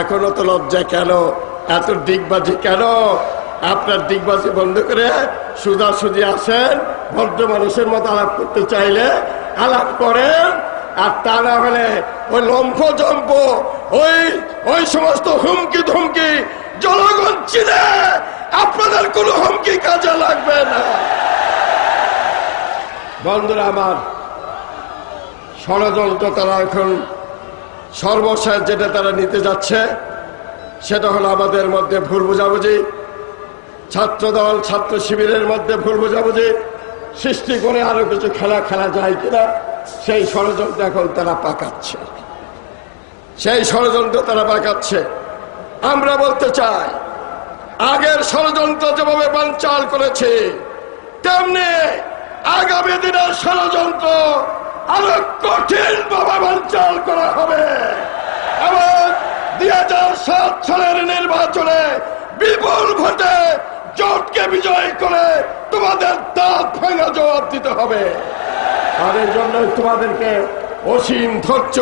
এখনো তো লজ্জা কেন? এত দিগবাজি কেন? আপনার দিগবাজি বন্ধ করে সোজাসুজি আসেন। ভদ্র মানুষের মতো আলাপ করতে চাইলে আলাপ করেন, আর তা না হলে ওই লম্ফ জম্প, ওই সমস্ত হুমকি ধমকি জনগণ চিনে, আপনাদের কোনো হুমকি কাজে লাগবে না। বন্ধুরা আমার, ষড়যন্ত্র তারা এখন সর্বশেষ যেটা তারা নিতে যাচ্ছে সেটা হলো আমাদের মধ্যে ভুল বোঝাবুঝি, ছাত্রদল ছাত্র শিবিরের মধ্যে ভুল বোঝাবুঝি সৃষ্টি করে আরো কিছু খেলা যায় কিনা সেই ষড়যন্ত্র এখন তারা পাকাচ্ছে। সেই ষড়যন্ত্র তারা পাকাচ্ছে। আমরা বলতে চাই, আগের ষড়যন্ত্র যেভাবে বানচাল করেছে তেমনি আগামী দিনের ষড়যন্ত্র আরো কঠিন ভাবে বানচাল করা হবে এবং 2007 সালের নির্বাচনে বিপুল ভোটে জোটকে বিজয় করে তোমাদের দাঁত ভাঙা জবাব দিতে হবে। তাদের জন্য তোমাদেরকে অসীম ধৈর্য,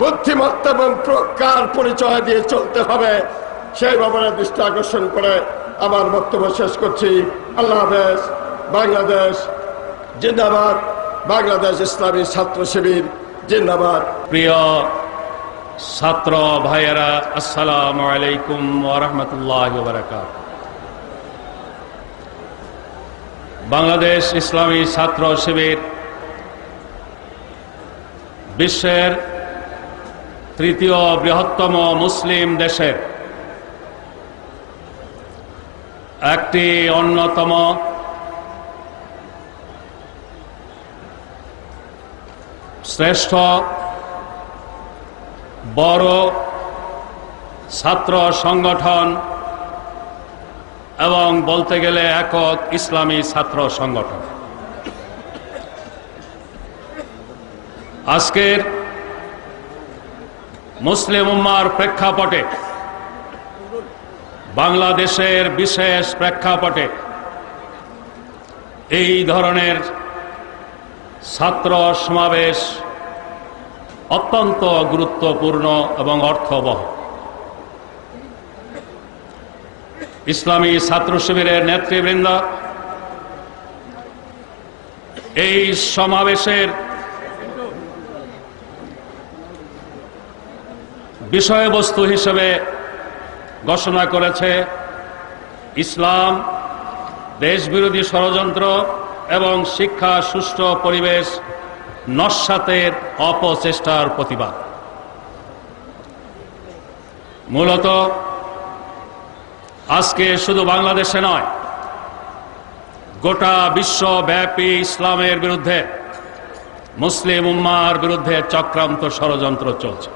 বুদ্ধিমত্তা এবং প্রজ্ঞার পরিচয় দিয়ে চলতে হবে। সেই ব্যাপারে দৃষ্টি আকর্ষণ করে আমার বক্তব্য শেষ করছি। আল্লাহ হাফেজ। বাংলাদেশ জিন্দাবাদ। বাংলাদেশ ইসলামী ছাত্র শিবির জিন্দাবাদ। প্রিয় ছাত্র ভাইয়েরা, আসসালামু আলাইকুম ওয়া রাহমাতুল্লাহি ওয়া বারাকাতুহু। বাংলাদেশ ইসলামী ছাত্র শিবির বিশ্বের তৃতীয় বৃহত্তম মুসলিম দেশের একটি অন্যতম শ্রেষ্ঠ বড় ছাত্র সংগঠন এবং বলতে গেলে একক ইসলামী ছাত্র সংগঠন। আজকের মুসলিম উম্মার প্রেক্ষাপটে, বাংলাদেশের বিশেষ প্রেক্ষাপটে এই ধরনের ছাত্র সমাবেশ অত্যন্ত গুরুত্বপূর্ণ এবং অর্থবহ। ইসলামী ছাত্র শিবিরের নেতৃবৃন্দ এই সমাবেশের বিষয়বস্তু হিসেবে ঘোষণা করেছে ইসলাম, দেশবিরোধী ষড়যন্ত্র এবং শিক্ষা সুষ্ঠু পরিবেশ নস্যাতের অপচেষ্টার প্রতিবাদ। মূলত আজকে শুধু বাংলাদেশে নয়, গোটা বিশ্বব্যাপী ইসলামের বিরুদ্ধে, মুসলিম উম্মার বিরুদ্ধে চক্রান্ত ষড়যন্ত্র চলছে।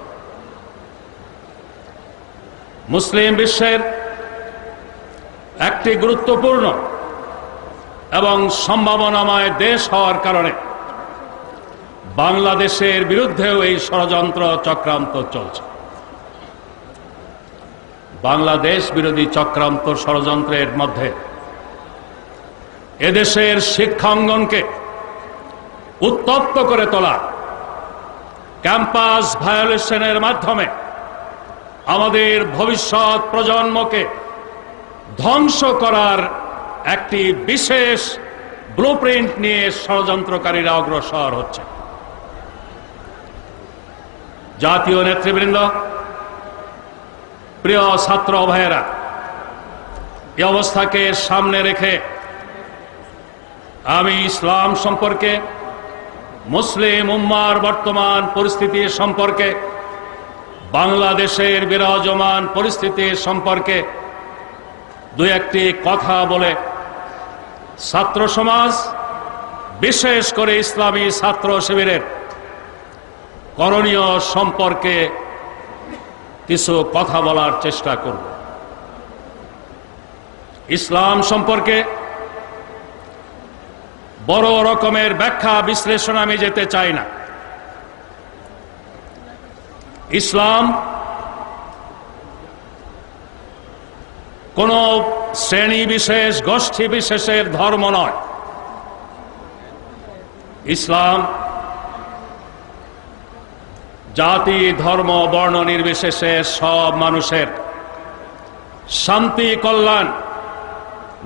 মুসলিম বিশ্বের একটি গুরুত্বপূর্ণ এবং সম্ভাবনাময় দেশ হওয়ার কারণে বাংলাদেশের বিরুদ্ধেও এই ষড়যন্ত্র চক্রান্ত চলছে। বাংলাদেশ বিরোধী চক্রান্ত ষড়যন্ত্রের মধ্যে এদেশের শিক্ষাঙ্গনকে উত্তপ্ত করে তোলা, ক্যাম্পাস ভায়োলেশনের মাধ্যমে আমাদের ভবিষ্যৎ প্রজন্মকে ধ্বংস করার একটি বিশেষ ব্লুপ্রিন্ট নিয়ে ষড়যন্ত্রকারীরা অগ্রসর হচ্ছে। জাতীয় নেতৃবৃন্দ, প্রিয় ছাত্র ভাইয়েরা, এই অবস্থাকে সামনে রেখে আমি ইসলাম সম্পর্কে, মুসলিম উম্মার বর্তমান পরিস্থিতি সম্পর্কে, বাংলাদেশের বিরাজমান পরিস্থিতি সম্পর্কে দুই একটি কথা বলে ছাত্র সমাজ, বিশেষ করে ইসলামী ছাত্র শিবিরের করণীয় সম্পর্কে কিছু কথা বলার চেষ্টা করব। ইসলাম সম্পর্কে বড় রকমের ব্যাখ্যা বিশ্লেষণ আমি যেতে চাই না। ইসলাম কোন শ্রেণী বিশেষ, গোষ্ঠী বিশেষের ধর্ম নয়। ইসলাম জাতি, ধর্ম, বর্ণ নির্বিশেষে সব মানুষের শান্তি, কল্যাণ,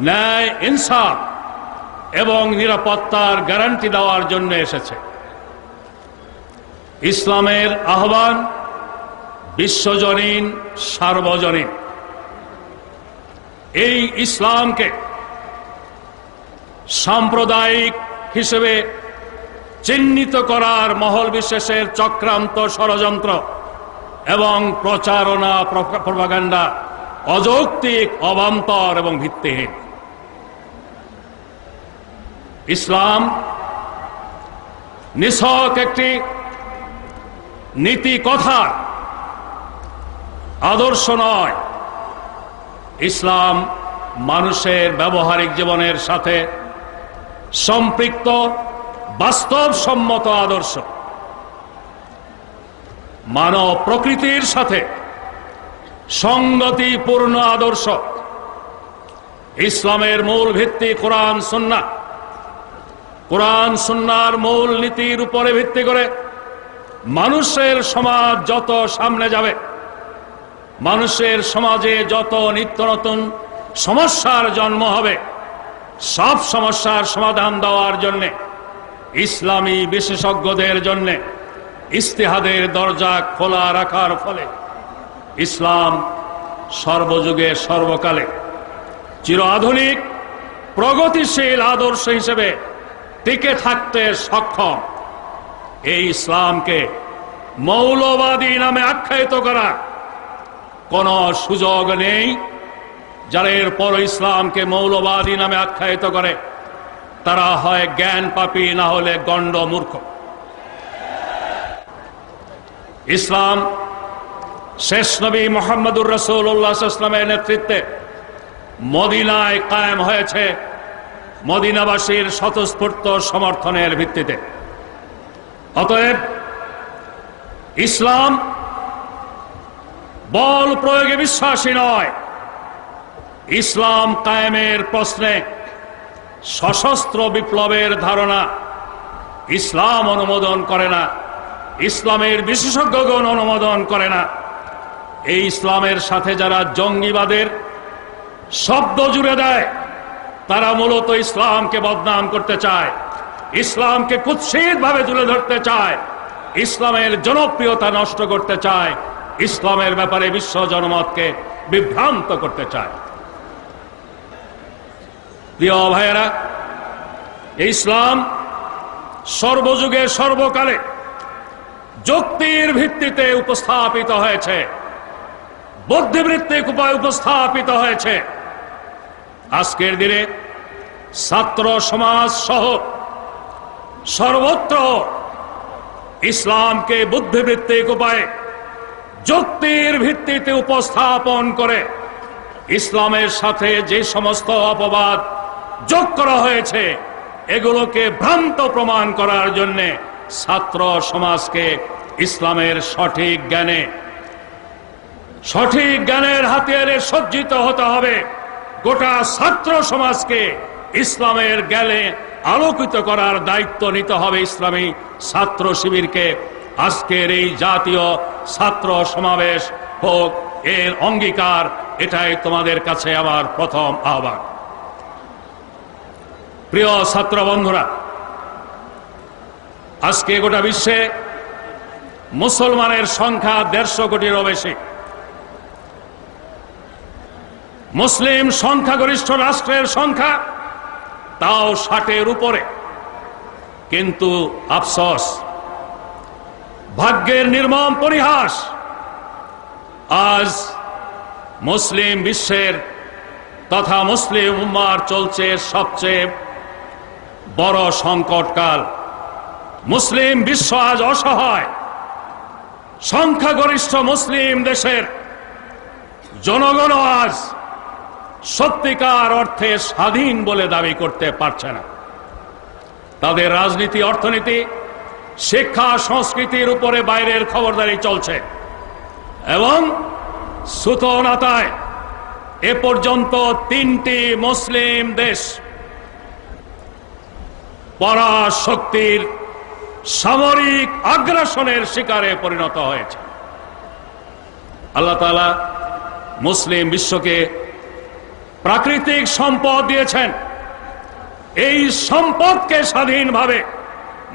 ন্যায়, ইনসাফ এবং নিরাপত্তার গ্যারান্টি দেওয়ার জন্য এসেছে। ইসলামের আহ্বান বিশ্বজনীন, সার্বজনীন। এই ইসলামকে সাম্প্রদায়িক হিসেবে চিহ্নিত করার মহল বিশেষের চক্রান্ত, ষড়যন্ত্র এবং প্রচারণা, প্রপাগান্ডা অযৌক্তিক, অবান্তর এবং ভিত্তিহীন। ইসলাম নিছক একটি নীতি কথা, আদর্শ নয়। ইসলাম মানুষের ব্যবহারিক জীবনের সাথে সম্পৃক্ত বাস্তবসম্মত আদর্শ, মানব প্রকৃতির সাথে সংগতিপূর্ণ আদর্শ। ইসলামের মূল ভিত্তি কোরআন সুন্নাহ। কোরআন সুন্নাহর মূল নীতির উপরে ভিত্তি করে মানুষের সমাজ যত সামনে যাবে, মানুষের সমাজে যত নিত্য নতুন সমস্যার জন্ম হবে, সব সমস্যার সমাধান দেওয়ার জন্য ইসলামী বিশেষজ্ঞদের জন্য ইস্তেহাদের দরজা খোলা রাখার ফলে ইসলাম সর্বযুগে, সর্বকালে চির আধুনিক, প্রগতিশীল আদর্শ হিসেবে টিকে থাকতে সক্ষম। এই ইসলামকে মৌলবাদী নামে আখ্যায়িত করা কোনো সুযোগ নেই। যারা এরপর ইসলামকে মৌলবাদী নামে আখ্যায়িত করে তারা হয় জ্ঞান পাপী, না হলে গণ্ড মূর্খ। ইসলাম শেষ নবী মুহাম্মদুর রাসূলুল্লাহ সাল্লাল্লাহু আলাইহি ওয়াসাল্লামের নেতৃত্বে মদিনায় কায়েম হয়েছে, মদিনাবাসীর স্বতঃস্ফূর্ত সমর্থনের ভিত্তিতে। অতএব ইসলাম বল প্রয়োগে বিশ্বাসী নয়। ইসলাম কায়েমের প্রশ্নে সশস্ত্র বিপ্লবের ধারণা ইসলাম অনুমোদন করে না, ইসলামের বিশেষজ্ঞগণ অনুমোদন করে না। এই ইসলামের সাথে যারা জঙ্গিবাদের শব্দ জুড়ে দেয় তারা মূলত ইসলামকে বদনাম করতে চায়, ইসলামকে কুৎসিতভাবে তুলে ধরতে চায়, ইসলামের জনপ্রিয়তা নষ্ট করতে চায়, ইসলামের ব্যাপারে বিশ্ব জনমতকে বিভ্রান্ত করতে চায়। প্রিয় ভাইয়েরা, ইসলাম সর্বযুগে সর্বকালে যুক্তির ভিত্তিতে উপস্থাপিত হয়েছে, বুদ্ধিবৃত্তিক উপায় উপস্থাপিত হয়েছে। আজকের দিনে ছাত্র সমাজ সহ সর্বত্র ইসলামকে বুদ্ধিবৃত্তিক উপায়ে যুক্তির ভিত্তিতে উপস্থাপন করে ইসলামের সাথে যে সমস্ত অপবাদ যোগ করা হয়েছে এগুলোকে ভ্রান্ত প্রমাণ করার জন্যে ছাত্র সমাজকে ইসলামের সঠিক জ্ঞানের হাতিয়ারে সজ্জিত হতে হবে। গোটা ছাত্র সমাজকে ইসলামের জ্ঞানে আলোকিত করার দায়িত্ব নিতে হবে ইসলামী ছাত্র শিবিরকে। আজকের এই জাতীয় ছাত্র সমাবেশ হোক এর অঙ্গীকার, এটাই তোমাদের কাছে আমার প্রথম আহ্বান। প্রিয় ছাত্র বন্ধুরা, আজকে গোটা বিশ্বে মুসলমানের সংখ্যা 150 কোটিরও বেশি। মুসলিম সংখ্যাগরিষ্ঠ রাষ্ট্রের সংখ্যা তাও 60-এর উপরে। কিন্তু আফসোস, ভাগ্যের নির্মম পরিহাস, আজ মুসলিম বিশ্বের তথা মুসলিম উম্মার চলছে সবচেয়ে বড় সংকটকাল। মুসলিম বিশ্ব আজ অসহায়। সংখ্যাগরিষ্ঠ মুসলিম দেশের জনগণ আজ সত্যিকার অর্থে স্বাধীন বলে দাবি করতে পারছে না। তাদের রাজনীতি, অর্থনীতি, শিক্ষা, সংস্কৃতির উপরে বাইরের খবরদারি চলছে এবং সুতনাতায় এ পর্যন্ত 3টি মুসলিম দেশ পরাশক্তির সামরিক আগ্রাসনের শিকারে পরিণত হয়েছে। আল্লাহ তাআলা মুসলিম বিশ্বকে প্রাকৃতিক সম্পদ দিয়েছেন। এই সম্পদকে স্বাধীনভাবে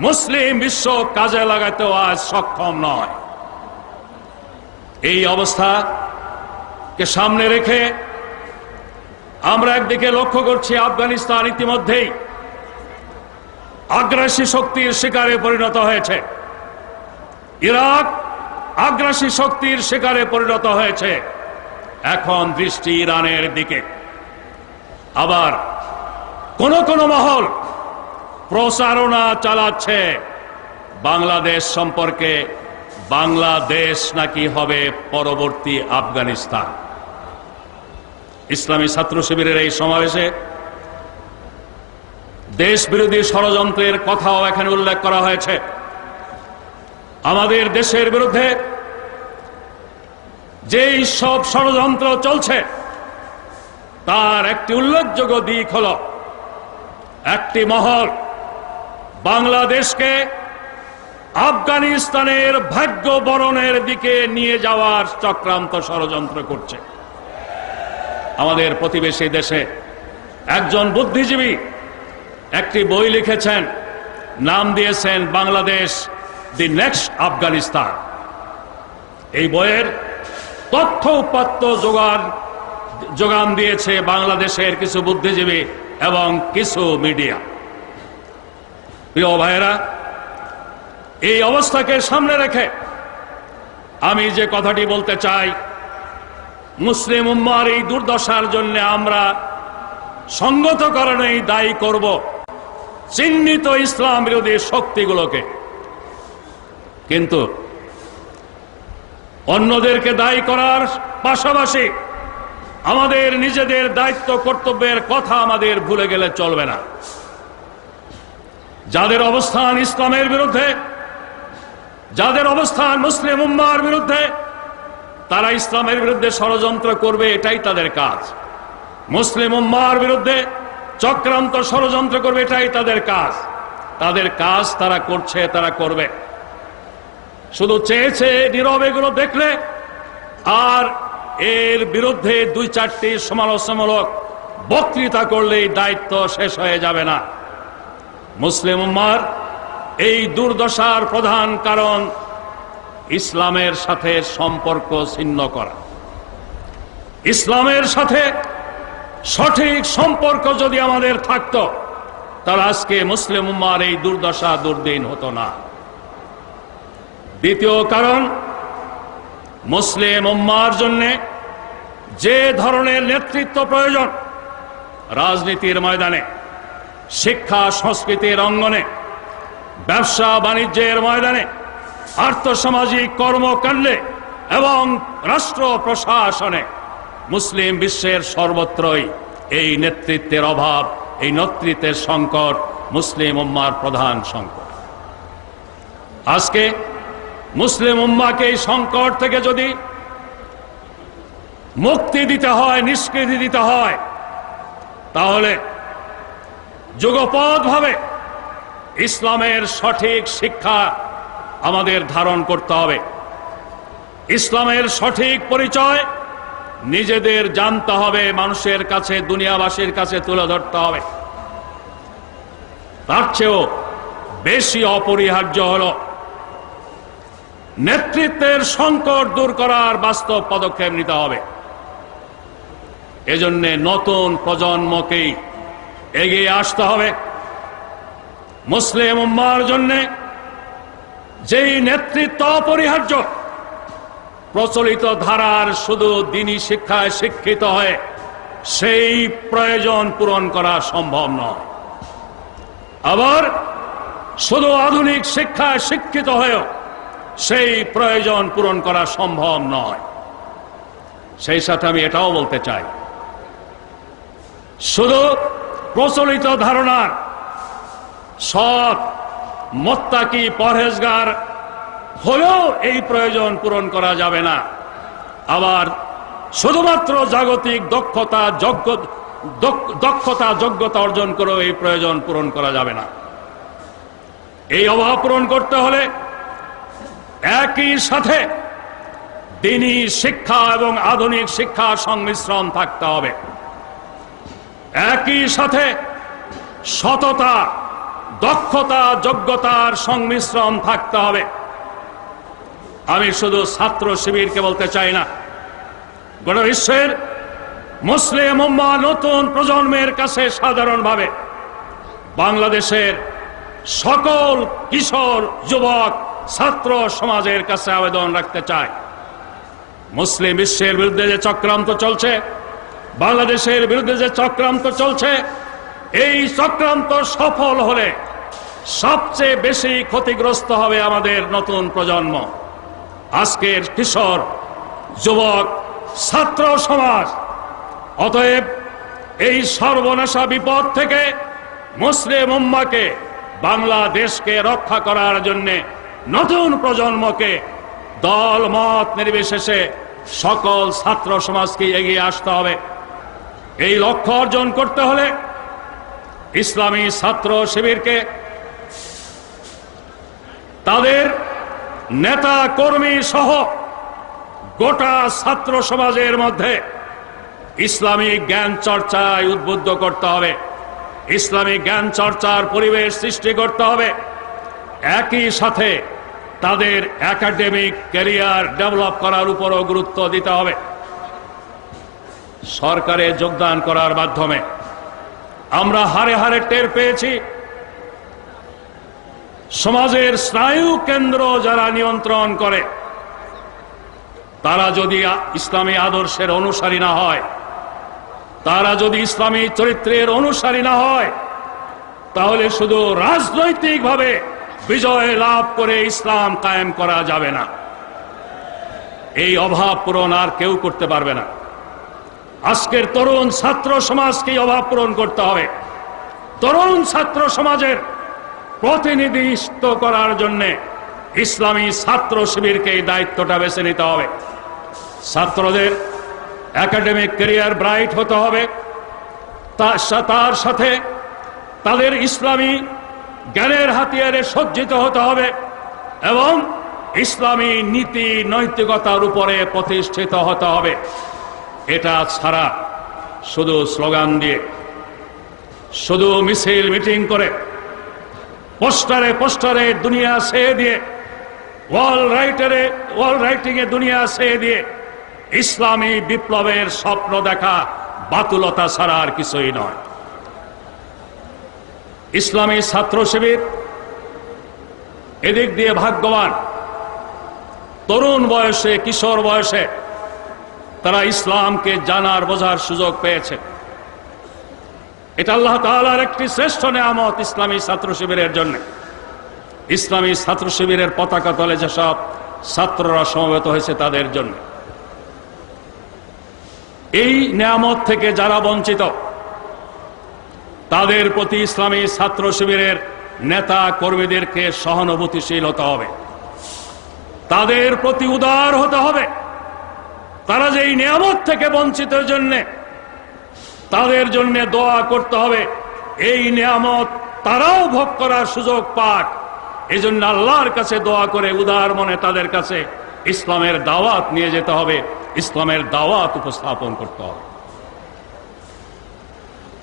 মুসলিম বিশ্ব কাজে লাগাতেও আজ সক্ষম নয়। এই অবস্থাকে সামনে রেখে আমরা একদিকে লক্ষ্য করছি আফগানিস্তান ইতিমধ্যেই আগ্রাসী শক্তির শিকারে পরিণত হয়েছে, ইরাক আগ্রাসী শক্তির শিকারে পরিণত হয়েছে। এখন দৃষ্টি ইরানের দিকে। আবার কোন কোন মহল প্রচারণা চালাচ্ছে বাংলাদেশ সম্পর্কে, বাংলাদেশ নাকি হবে পরবর্তী আফগানিস্তান। ইসলামী ছাত্র শিবিরের এই সমাবেশে দেশ বিরোধী ষড়যন্ত্রের কথাও এখানে উল্লেখ করা হয়েছে। আমাদের দেশের বিরুদ্ধে যেই সব ষড়যন্ত্র চলছে তার একটি উল্লেখযোগ্য দিক হল একটি মহল বাংলাদেশকে আফগানিস্তানের ভাগ্য বরণের দিকে নিয়ে যাওয়ার চক্রান্ত ষড়যন্ত্র করছে। আমাদের প্রতিবেশী দেশে একজন বুদ্ধিজীবী একটি বই লিখেছেন, নাম দিয়েছেন বাংলাদেশ দি নেক্সট আফগানিস্তান। এই বইয়ের তথ্য উপাত্ত যোগান দিয়েছে বাংলাদেশের কিছু বুদ্ধিজীবী এবং কিছু মিডিয়া। প্রিয় ভাইয়েরা, এই অবস্থাকে সামনে রেখে আমি যে কথাটি বলতে চাই, মুসলিম উম্মার এই দুর্দশার জন্য আমরা সঙ্গত কারণেই দায়ী করব চিহ্নিত ইসলাম বিরোধী শক্তিগুলোকে, কিন্তু অন্যদেরকে দায়ী করার পাশাপাশি আমাদের নিজেদের দায়িত্ব কর্তব্যের কথা আমাদের ভুলে গেলে চলবে না। যাদের অবস্থান ইসলামের বিরুদ্ধে, যাদের অবস্থান মুসলিম উম্মার বিরুদ্ধে, তারা ইসলামের বিরুদ্ধে ষড়যন্ত্র করবে, এটাই তাদের কাজ। মুসলিম উম্মার বিরুদ্ধে চক্রান্ত ষড়যন্ত্র করবে, এটাই তাদের কাজ। তাদের কাজ তারা করছে, তারা করবে। শুধু চেয়েছে নীরবে এগুলো দেখলে আর এর বিরুদ্ধে 2-4টি সমালোচনামূলক বক্তৃতা করলেই দায়িত্ব শেষ হয়ে যাবে না। মুসলিম উম্মার এই দুর্দশার প্রধান কারণ ইসলামের সাথে সম্পর্ক ছিন্ন করা। ইসলামের সাথে সঠিক সম্পর্ক যদি আমাদের থাকতো, তাহলে আজকে মুসলিম উম্মার এই দুর্দশা দুর্দিন হতো না। দ্বিতীয় কারণ, মুসলিম উম্মার জন্য যে ধরনের নেতৃত্ব প্রয়োজন, রাজনীতির ময়দানে, শিক্ষা সংস্কৃতির অঙ্গনে, ব্যবসা বাণিজ্যের ময়দানে, আর্থসামাজিক কর্মকাণ্ডে এবং রাষ্ট্র প্রশাসনে, মুসলিম বিশ্বের সর্বত্রই এই নেতৃত্বের অভাব, এই নেতৃত্বের সংকট মুসলিম উম্মার প্রধান সংকট। আজকে মুসলিম উম্মাকে এই সংকট থেকে যদি মুক্তি দিতে হয়, নিষ্কৃতি দিতে হয়, তাহলে যুগপৎভাবে ইসলামের সঠিক শিক্ষা আমাদের ধারণ করতে হবে। ইসলামের সঠিক পরিচয় নিজেদের জানতে হবে, মানুষের কাছে, দুনিয়াবাসীর কাছে তুলে ধরতে হবে। তার চেয়েও বেশি অপরিহার্য হল নেতৃত্বের সংকট দূর করার বাস্তব পদক্ষেপ নিতে হবে। এজন্য নতুন প্রজন্মকেই এগিয়ে আসতে হবে। মুসলিম উম্মার জন্য যেই নেতৃত্ব অপরিহার্য, প্রচলিত ধারার শুধু দ্বীনি শিক্ষায় শিক্ষিত হয়ে সেই প্রয়োজন পূরণ করা সম্ভব নয়। আবার শুধু আধুনিক শিক্ষায় শিক্ষিত হয়েও সেই প্রয়োজন পূরণ করা সম্ভব নয়। সেই সাথে আমি এটাও বলতে চাই, শুধু প্রচলিত ধারণার সৎ, মুত্তাকি, পরহেজগার হলেও এই প্রয়োজন পূরণ করা যাবে না। আবার শুধুমাত্র জাগতিক যোগ্যতা অর্জন করেও এই প্রয়োজন পূরণ করা যাবে না। এই অভাব পূরণ করতে হলে একই সাথে দ্বীনি শিক্ষা এবং আধুনিক শিক্ষার সংমিশ্রণ থাকতে হবে। একই সাথে সততা, দক্ষতা, যোগ্যতার সংমিশ্রণ থাকতে হবে। আমি শুধু ছাত্র শিবিরকে বলতে চাই না, গোটা বিশ্বের মুসলিম উম্মাহ নতুন প্রজন্মের কাছে সাধারণভাবে বাংলাদেশের সকল কিশোর, যুবক, ছাত্র সমাজের কাছে আবেদন রাখতে চাই, মুসলিম বিশ্বের বিরুদ্ধে যে চক্রান্ত চলছে, বাংলাদেশের বিরুদ্ধে যে চক্রান্ত চলছে, এই চক্রান্ত সফল হলে সবচেয়ে বেশি ক্ষতিগ্রস্ত হবে আমাদের নতুন প্রজন্ম, আজকের কিশোর, যুবক, ছাত্র সমাজ। অতএব এই সর্বনাশা বিপদ থেকে মুসলিম উম্মাহকে, বাংলাদেশকে রক্ষা করার জন্য নতুন প্রজন্মকে দল মত নির্বিশেষে সকল ছাত্র সমাজকে এগিয়ে আসতে হবে। এই লক্ষ্য অর্জন করতে হলে ইসলামী ছাত্র শিবিরকে তাদের নেতা কর্মী সহ গোটা ছাত্র সমাজের মধ্যে ইসলামিক জ্ঞান চর্চায় উদ্বুদ্ধ করতে হবে, ইসলামিক জ্ঞান চর্চার পরিবেশ সৃষ্টি করতে হবে। একই সাথে তাদের একাডেমিক ক্যারিয়ার ডেভেলপ করার উপরও গুরুত্ব দিতে হবে। সরকারে যোগদান করার মাধ্যমে আমরা হারে হারে টের পেয়েছি, সমাজের স্নায়ু কেন্দ্র যারা নিয়ন্ত্রণ করে, তারা যদি ইসলামী আদর্শের অনুসারী না হয়, তারা যদি ইসলামী চরিত্রের অনুসারী না হয়, তাহলে শুধু রাজনৈতিকভাবে বিজয় লাভ করে ইসলাম কায়েম করা যাবে না। এই অভাব পূরণ আর কেউ করতে পারবে না। আজকের তরুণ ছাত্র সমাজকে অভাব পূরণ করতে হবে। তরুণ ছাত্র সমাজের প্রতিনিধিত্ব করার জন্য ইসলামী ছাত্র শিবিরকে এই দায়িত্বটা বেছে নিতে হবে। ছাত্রদের একাডেমিক ক্যারিয়ার ব্রাইট হতে হবে, তার সাথে তাদের ইসলামী জ্ঞানের হাতিয়ারে সজ্জিত হতে হবে এবং ইসলামী নীতি নৈতিকতার উপরে প্রতিষ্ঠিত হতে হবে। এটা ছাড়া শুধু স্লোগান দিয়ে, শুধু মিছিল মিটিং করে, পোস্টারে দুনিয়া ছেয়ে দিয়ে, ওয়াল রাইটিংয়ে দুনিয়া ছেয়ে দিয়ে ইসলামী বিপ্লবের স্বপ্ন দেখা বাতুলতা ছাড়া আর কিছুই নয়। ইসলামী ছাত্র শিবির এদিক দিয়ে ভাগ্যবান। তরুণ বয়সে, কিশোর বয়সে তারা ইসলামকে জানার বোঝার সুযোগ পেয়েছে। এটা আল্লাহ তাআলার একটি শ্রেষ্ঠ নেয়ামত ইসলামী ছাত্র শিবিরের জন্য। ইসলামী ছাত্র শিবিরের পতাকা তলে যেসব ছাত্ররা সমবেত হয়েছে তাদের জন্য। এই নেয়ামত থেকে যারা বঞ্চিত, তাদের প্রতি ইসলামী ছাত্র শিবিরের নেতা কর্মীদেরকে সহানুভূতিশীল হতে হবে, তাদের প্রতি উদার হতে হবে। তারা যে এই নিয়ামত থেকে বঞ্চিতের জন্য, তাদের জন্য দোয়া করতে হবে এই নিয়ামত তারাও ভোগ করার সুযোগ পাক। এই জন্য আল্লাহর কাছে দোয়া করে উদার মনে তাদের কাছে ইসলামের দাওয়াত নিয়ে যেতে হবে, ইসলামের দাওয়াত উপস্থাপন করতে হবে।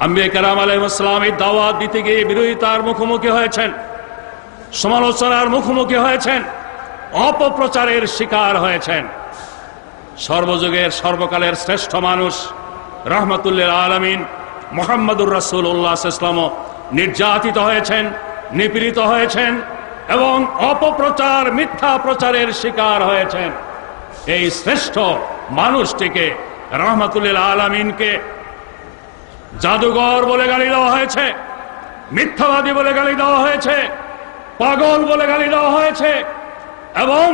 আম্বিয়া কেরাম আলাইহিস সালাম এই দাওয়াত দিতে গিয়ে বিরোধিতার মুখোমুখি হয়েছেন, সমালোচনার মুখোমুখি হয়েছেন, অপপ্রচারের শিকার হয়েছেন। সর্বযুগের সর্বকালের শ্রেষ্ঠ মানুষ রাহমাতুল্লিল আলামিন মুহাম্মদুর রাসূলুল্লাহ সাল্লাল্লাহু আলাইহি ওয়াসাল্লাম নির্যাতিত হয়েছেন, নিপীড়িত হয়েছেন এবং অপপ্রচার, মিথ্যা প্রচারের শিকার হয়েছেন। এই শ্রেষ্ঠ মানুষটিকে, রাহমাতুল্লিল আলামিনকে জাদুঘর বলে গালি দেওয়া হয়েছে, মিথ্যাবাদী বলে গালি দেওয়া হয়েছে, পাগল বলে গালি দেওয়া হয়েছে এবং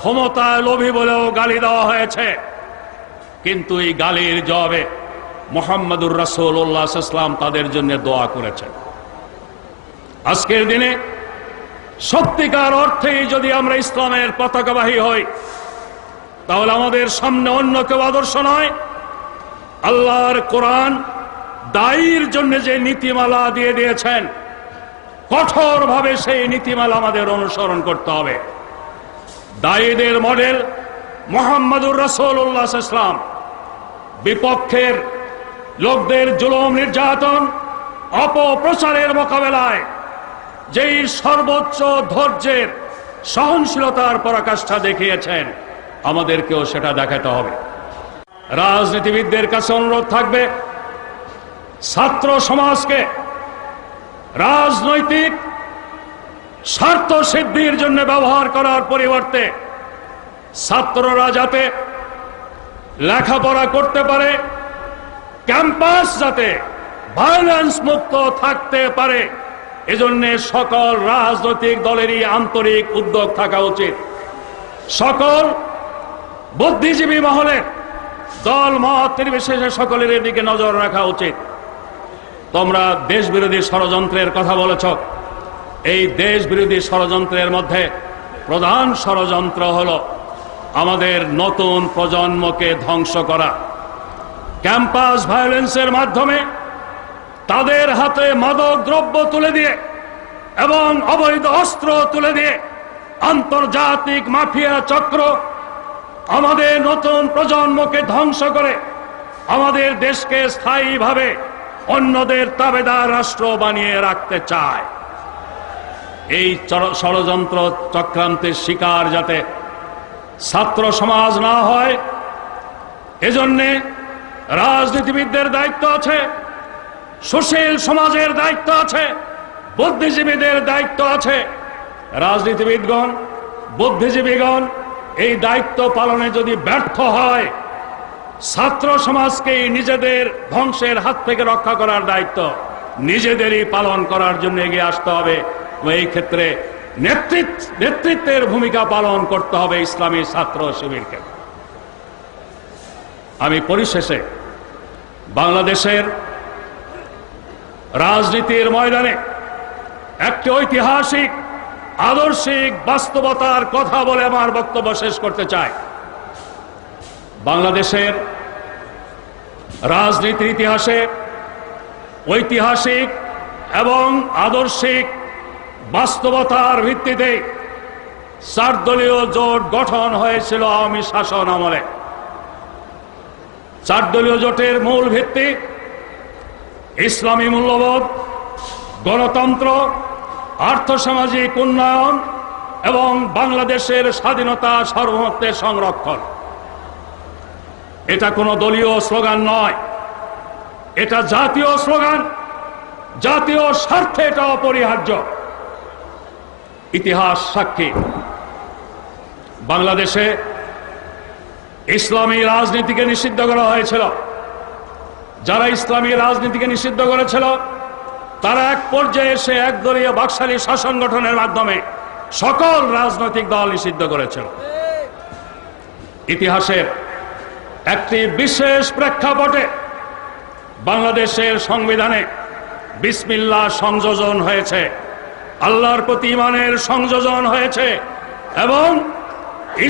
ক্ষমতায় লোভী বলেও গালি দেওয়া হয়েছে। কিন্তু এই গালির জবাবে মুহাম্মদুর রাসূলুল্লাহ সাল্লাল্লাহু আলাইহি ওয়াসাল্লাম তাদের জন্য দোয়া করেছেন। আজকের দিনে সত্যিকার অর্থেই যদি আমরা ইসলামের পতাকাবাহী হই, তাহলে আমাদের সামনে অন্য কেউ আদর্শ নয়। আল্লাহর কোরআন দায়ীর জন্য যে নীতিমালা দিয়ে দিয়েছেন, কঠোরভাবে সেই নীতিমালা আমাদের অনুসরণ করতে হবে। দায়ীদের মডেল মুহাম্মদুর রাসূলুল্লাহ সাল্লাল্লাহু আলাইহি ওয়াসাল্লাম। বিপক্ষের লোকদের জুলুম, নির্যাতন, অপপ্রচারের মোকাবেলায় যেই সর্বোচ্চ ধৈর্যের, সহনশীলতার পরাকাষ্ঠা দেখিয়েছেন, আমাদেরকেও সেটা দেখাতে হবে। রাজনীতিবিদদের কাছে অনুরোধ থাকবে, ছাত্র সমাজকে রাজনৈতিক স্বার্থ সিদ্ধির জন্য ব্যবহার করার পরিবর্তে ছাত্ররা যাতে লেখাপড়া করতে পারে, ক্যাম্পাস যাতে ভায়োলেন্স মুক্ত থাকতে পারে, এজন্য সকল রাজনৈতিক দলেরই আন্তরিক উদ্যোগ থাকা উচিত। সকল বুদ্ধিজীবী মহলের দল মত নির্বিশেষে সকলের দিকে নজর রাখা উচিত। তোমরা দেশ বিরোধী ষড়যন্ত্রের কথা বলেছ। এই দেশ বিরোধী ষড়যন্ত্রের মধ্যে প্রধান ষড়যন্ত্র হলো আমাদের নতুন প্রজন্মকে ধ্বংস করা। ক্যাম্পাস ভায়োলেন্সের মাধ্যমে তাদের হাতে মাদক দ্রব্য তুলে দিয়ে এবং অবৈধ অস্ত্র তুলে দিয়ে আন্তর্জাতিক মাফিয়া চক্র আমাদের নতুন প্রজন্মকে ধ্বংস করে আমাদের দেশকে স্থায়ীভাবে অন্যদের তাবেদার রাষ্ট্র বানিয়ে রাখতে চায়। এই ষড়যন্ত্র চক্রান্তের শিকার যাতে ছাত্র সমাজ না হয়, এজন্যে রাজনীতিবিদদের দায়িত্ব আছে, সুশীল সমাজের দায়িত্ব আছে, বুদ্ধিজীবীদের দায়িত্ব আছে। রাজনীতিবিদগণ, বুদ্ধিজীবীগণ এই দায়িত্ব পালনে যদি ব্যর্থ হয়, ছাত্র সমাজকে নিজেদের ধ্বংসের হাত থেকে রক্ষা করার দায়িত্ব নিজেদেরই পালন করার জন্য এগিয়ে আসতে হবে। এই ক্ষেত্রে নেতৃত্বের ভূমিকা পালন করতে হবে ইসলামী ছাত্র শিবিরকে। আমি পরিশেষে বাংলাদেশের রাজনীতির ময়দানে একটি ঐতিহাসিক আদর্শিক বাস্তবতার কথা বলে আমার বক্তব্য শেষ করতে চাই। বাংলাদেশের রাজনীতির ইতিহাসে ঐতিহাসিক এবং আদর্শিক বাস্তবতার ভিত্তিতে 4 দলীয় জোট গঠন হয়েছিল আওয়ামী শাসন আমলে। 4 দলীয় জোটের মূল ভিত্তি ইসলামী মূল্যবোধ, গণতন্ত্র, আর্থসামাজিক উন্নয়ন এবং বাংলাদেশের স্বাধীনতা সার্বভৌমত্বের সংরক্ষণ। এটা কোনো দলীয় স্লোগান নয়, এটা জাতীয় স্লোগান। জাতীয় স্বার্থে এটা অপরিহার্য। ইতিহাস সাক্ষী, বাংলাদেশে ইসলামী রাজনীতিকে নিষিদ্ধ করা হয়েছিল। যারা ইসলামী রাজনীতিকে নিষিদ্ধ করেছিল তারা এক পর্যায়ে এসে একদলীয় বাকশালী শাসন গঠনের মাধ্যমে সকল রাজনৈতিক দল নিষিদ্ধ করেছিল। ইতিহাসের একটি বিশেষ প্রেক্ষাপটে বাংলাদেশের সংবিধানে বিসমিল্লাহ সংযোজন হয়েছে, আল্লাহর প্রতি ঈমানের সংযোজন হয়েছে এবং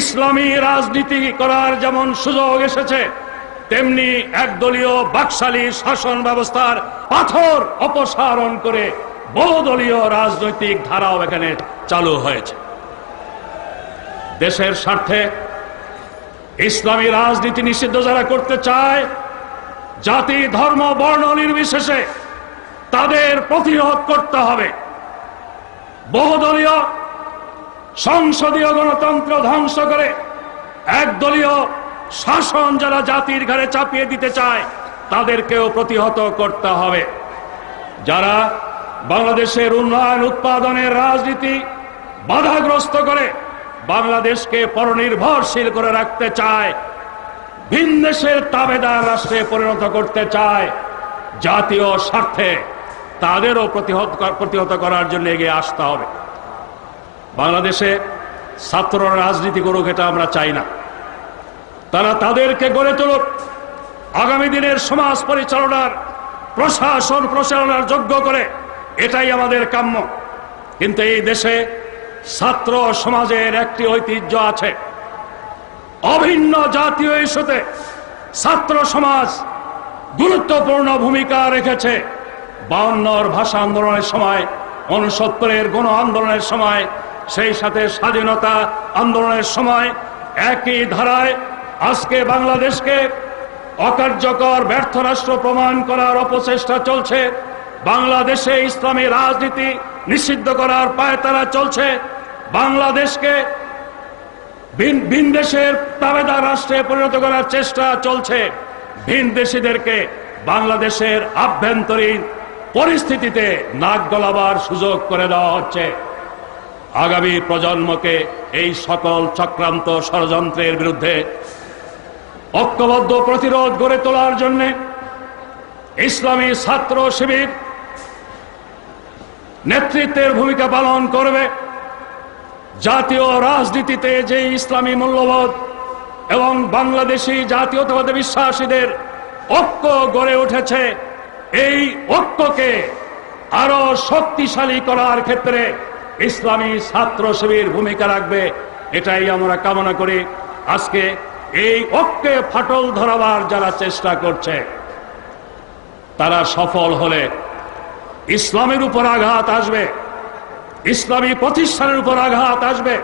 ইসলামী রাজনীতি করার যেমন সুযোগ এসেছে তেমনি একদলীয় বাকশালী শাসন ব্যবস্থার পাথর অপসারণ করে বহুদলীয় রাজনৈতিক ধারাও এখানে চালু হয়েছে। দেশের স্বার্থে ইসলামী রাজনীতি নিষিদ্ধ যারা করতে চায়, জাতি ধর্ম বর্ণ নির্বিশেষে তাদের প্রতিরোধ করতে হবে। বহুদলীয় সংসদীয় গণতন্ত্র ধ্বংস করে একদলীয় শাসন যারা জাতির ঘাড়ে চাপিয়ে দিতে চায় তাদেরকেও প্রতিহত করতে হবে। যারা বাংলাদেশের উন্নয়ন উৎপাদনের রাজনীতি বাধাগ্রস্ত করে বাংলাদেশকে পরনির্ভরশীল করে রাখতে চায়, ভিনদেশের তাবেদার রাষ্ট্রে পরিণত করতে চায়, জাতীয় স্বার্থে তাদেরও প্রতিহত করার জন্য এগিয়ে আসতে হবে। বাংলাদেশে ছাত্র রাজনীতি করুক এটা আমরা চাই না। তারা তাদেরকে গড়ে তুলুক, আগামী দিনের সমাজ পরিচালনার প্রশাসন পরিচালনার যোগ্য করে, এটাই আমাদের কাম্য। কিন্তু এই দেশে ছাত্র সমাজের একটি ঐতিহ্য আছে, অভিন্ন জাতীয় ইস্যুতে ছাত্র সমাজ গুরুত্বপূর্ণ ভূমিকা রেখেছে। 52 ভাষা আন্দোলনের সময়, 69 গণ আন্দোলনের সময়, সেই সাথে স্বাধীনতা আন্দোলনের সময় একই ধারায় আজকে বাংলাদেশকে অকার্যকর ব্যর্থ রাষ্ট্র প্রমাণ করার অপচেষ্টা চলছে। বাংলাদেশে ইসলামী রাজনীতি নিষিদ্ধ করার পায়তারা চলছে। বাংলাদেশকে ভিনদেশের তাবেদার রাষ্ট্রে পরিণত করার চেষ্টা চলছে। ভিনদেশীদেরকে বাংলাদেশের আভ্যন্তরীণ পরিস্থিতিতে নাক গলাবার সুযোগ করে দেওয়া হচ্ছে। আগামী প্রজন্মকে এই সকল চক্রান্ত ষড়যন্ত্রের বিরুদ্ধে ঐক্যবদ্ধ প্রতিরোধ গড়ে তোলার জন্য ইসলামী ছাত্র শিবির নেতৃত্বের ভূমিকা পালন করবে। জাতীয় রাজনীতিতে যে ইসলামী মূল্যবোধ এবং বাংলাদেশি জাতীয়তাবাদী বিশ্বাসীদের ঐক্য গড়ে উঠেছে, এই ঐক্যকে আরো শক্তিশালী করার ক্ষেত্রে ইসলামী ছাত্র শিবির ভূমিকা রাখবে, এটাই আমরা কামনা করি। আজকে এই ঐক্যে ফাটল ধরাবার যারা চেষ্টা করছে তারা সফল হলে ইসলামের উপর আঘাত আসবে, ইসলামী প্রতিষ্ঠানের উপর আঘাত আসবে,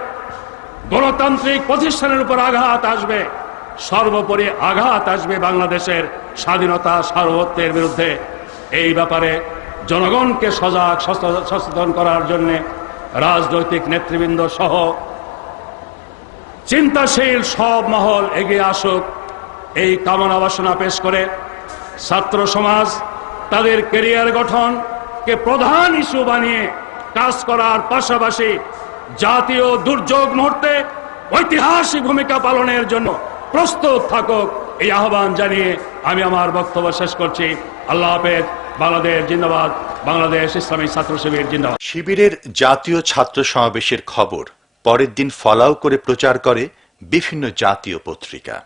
গণতান্ত্রিক প্রতিষ্ঠানের উপর আঘাত আসবে, সর্বোপরি আঘাত আসবে বাংলাদেশের স্বাধীনতা সার্বভৌমত্বের বিরুদ্ধে। এই ব্যাপারে জনগণকে সজাগ সচেতন করার জন্য রাজনৈতিক নেতৃবৃন্দ সহ চিন্তাশীল সব মহল এগিয়ে আসুক, এই কামনা বাসনা পেশ করে ছাত্র সমাজ তাদের ক্যারিয়ার গঠনকে প্রধান ইস্যু বানিয়ে কাজ করার পাশাপাশি জাতীয় দুর্যোগ মুহূর্তে ঐতিহাসিক ভূমিকা পালনের জন্য প্রস্তুত থাকুক, এই আহ্বান জানিয়ে আমি আমার বক্তব্য শেষ করছি। আল্লাহ হাফেজ। বাংলাদেশ জিন্দাবাদ। বাংলাদেশ ইসলামী ছাত্র শিবির জিন্দাবাদ। শিবিরের জাতীয় ছাত্র সমাবেশের খবর পরের দিন ফলাও করে প্রচার করে বিভিন্ন জাতীয় পত্রিকা।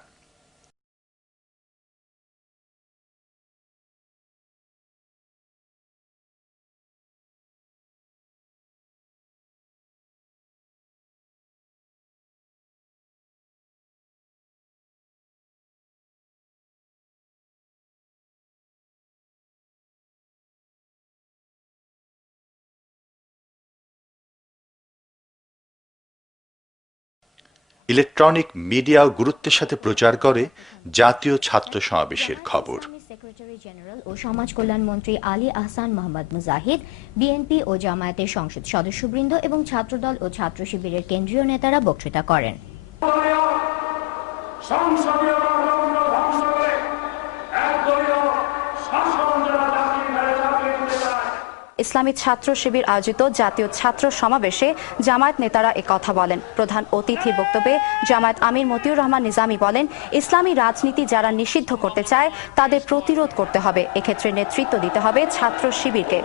ইলেকট্রনিক মিডিয়াও গুরুত্বের সাথে প্রচার করে জাতীয় ছাত্র সমাবেশের খবর। সেক্রেটারি জেনারেল ও সমাজ কল্যাণ মন্ত্রী আলী আহসান মোহাম্মদ মুজাহিদ, বিএনপি ও জামায়াতের সংসদ সদস্যবৃন্দ এবং ছাত্রদল ও ছাত্র শিবিরের কেন্দ্রীয় নেতারা বক্তৃতা করেন। ইসলামী ছাত্র শিবির আয়োজিত জাতীয় ছাত্র সমাবেশে জামায়াত নেতারা একথা বলেন। প্রধান অতিথির বক্তব্যে জামায়াত আমির মতিউর রহমান নিজামী বলেন, ইসলামী রাজনীতি যারা নিষিদ্ধ করতে চায় তাদের প্রতিরোধ করতে হবে, এক্ষেত্রে নেতৃত্ব দিতে হবে ছাত্র শিবিরকে।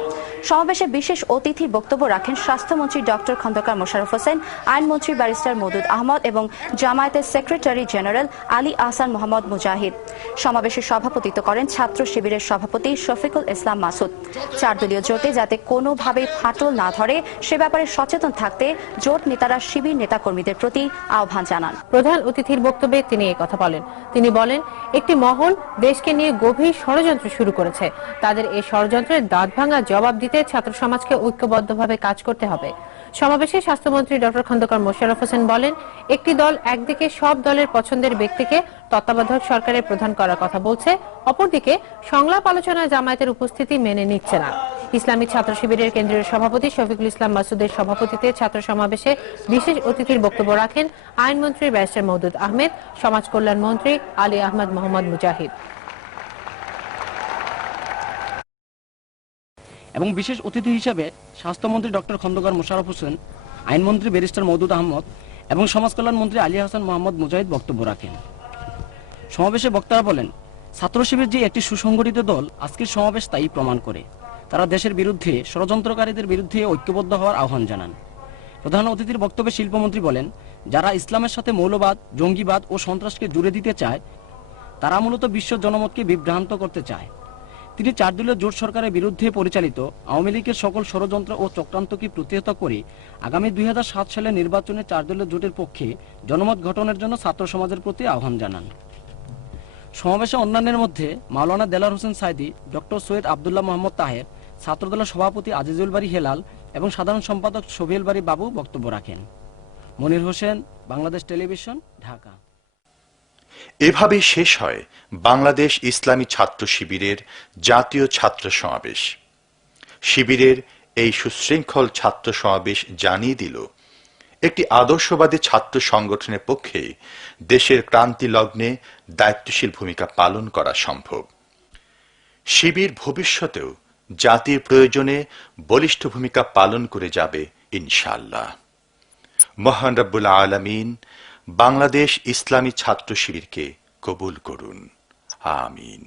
সমাবেশে বিশেষ অতিথির বক্তব্য রাখেন স্বাস্থ্যমন্ত্রী ডক্টর খন্দকার মোশাররফ হোসেন, আইনমন্ত্রী ব্যারিস্টার মওদুদ আহমদ এবং জামায়াতের সেক্রেটারি জেনারেল আলী আহসান মোহাম্মদ মুজাহিদ। সমাবেশে সভাপতিত্ব করেন ছাত্র শিবিরের সভাপতি শফিকুল ইসলাম মাসুদ। 4 দলীয় জোটে যাতে কোনোভাবে ফাটল না ধরে সে ব্যাপারে সচেতন থাকতে জোট নেতারা শিবির নেতাকর্মীদের প্রতি আহ্বান জানান। প্রধান অতিথির বক্তব্যে তিনি এই কথা বলেন। তিনি বলেন, একটি মহল দেশকে নিয়ে গভীর ষড়যন্ত্র শুরু করেছে। তাদের এই ষড়যন্ত্রের দাঁতভাঙা জবাব দিতে ছাত্র সমাজকে ঐক্যবদ্ধভাবে কাজ করতে হবে। সমাবেশে স্বাস্থ্যমন্ত্রী ডক্টর খন্দকার মোশাররফ হোসেন বলেন, একটি দল একদিকে সব দলের পছন্দের ব্যক্তিকে তত্ত্বাবধায়ক সরকারের প্রধান করার কথা বলছে, অপরদিকে সংলাপ আলোচনায় জামায়াতের উপস্থিতি মেনে নিচ্ছে না। ইসলামিক ছাত্র শিবিরের কেন্দ্রীয় সভাপতি শফিকুল ইসলাম মাসুদের সভাপতিত্বে ছাত্র সমাবেশে বিশেষ অতিথির বক্তব্য রাখেন আইনমন্ত্রী ব্যারিস্টার মওদুদ আহমেদ, সমাজ কল্যাণ মন্ত্রী আলী আহমদ মোহাম্মদ মুজাহিদ। এবং বিশেষ অতিথি হিসেবে স্বাস্থ্যমন্ত্রী ডক্টর খন্দকার মোশাররফ হোসেন, আইনমন্ত্রী ব্যারিস্টার মওদুদ আহমদ এবং সমাজ কল্যাণ মন্ত্রী আলী আহসান মোহাম্মদ মুজাহিদ বক্তব্য রাখেন। সমাবেশে বক্তারা বলেন, ছাত্র শিবির যে একটি সুসংগঠিত দল আজকের সমাবেশ তাই প্রমাণ করে। তারা দেশের বিরুদ্ধে ষড়যন্ত্রকারীদের বিরুদ্ধে ঐক্যবদ্ধ হওয়ার আহ্বান জানান। প্রধান অতিথির বক্তব্যে শিল্পমন্ত্রী বলেন, যারা ইসলামের সাথে মৌলবাদ, জঙ্গিবাদ ও সন্ত্রাসকে জুড়ে দিতে চায় তারা মূলত বিশ্ব জনমতকে বিভ্রান্ত করতে চায়। তিনি 4 দলীয় জোট সরকারের বিরুদ্ধে পরিচালিত আওয়ামী লীগের সকল ষড়যন্ত্র ও চক্রান্তকে প্রতিহত করে আগামী 2007 সালের নির্বাচনে 4 দলীয় জোটের পক্ষে জনমত গঠনের জন্য ছাত্র সমাজের প্রতি আহ্বান জানান। সমাবেশে অন্যান্যের মধ্যে মাওলানা দেলার হোসেন সাইদি, ডক্টর সৈয়দ আব্দুল্লাহ মোহাম্মদ তাহের, ছাত্রদলের সভাপতি আজিজুল বারী হেলাল এবং সাধারণ সম্পাদক শফিউল বারী বাবু বক্তব্য রাখেন। মনির হোসেন, বাংলাদেশ টেলিভিশন, ঢাকা। এভাবেই শেষ হয় বাংলাদেশ ইসলামী ছাত্র শিবিরের জাতীয় ছাত্র সমাবেশ। শিবিরের এই সুশৃঙ্খল ছাত্র সমাবেশ জানিয়ে দিল, একটি আদর্শবাদী ছাত্র সংগঠনের পক্ষে দেশের ক্রান্তি লগ্নে দায়িত্বশীল ভূমিকা পালন করা সম্ভব। শিবির ভবিষ্যতেও জাতির প্রয়োজনে বলিষ্ঠ ভূমিকা পালন করে যাবে ইনশাআল্লাহ। মহান রব্বুল আলামিন বাংলাদেশ ইসলামী ছাত্র শিবিরকে কবুল করুন, আমিন।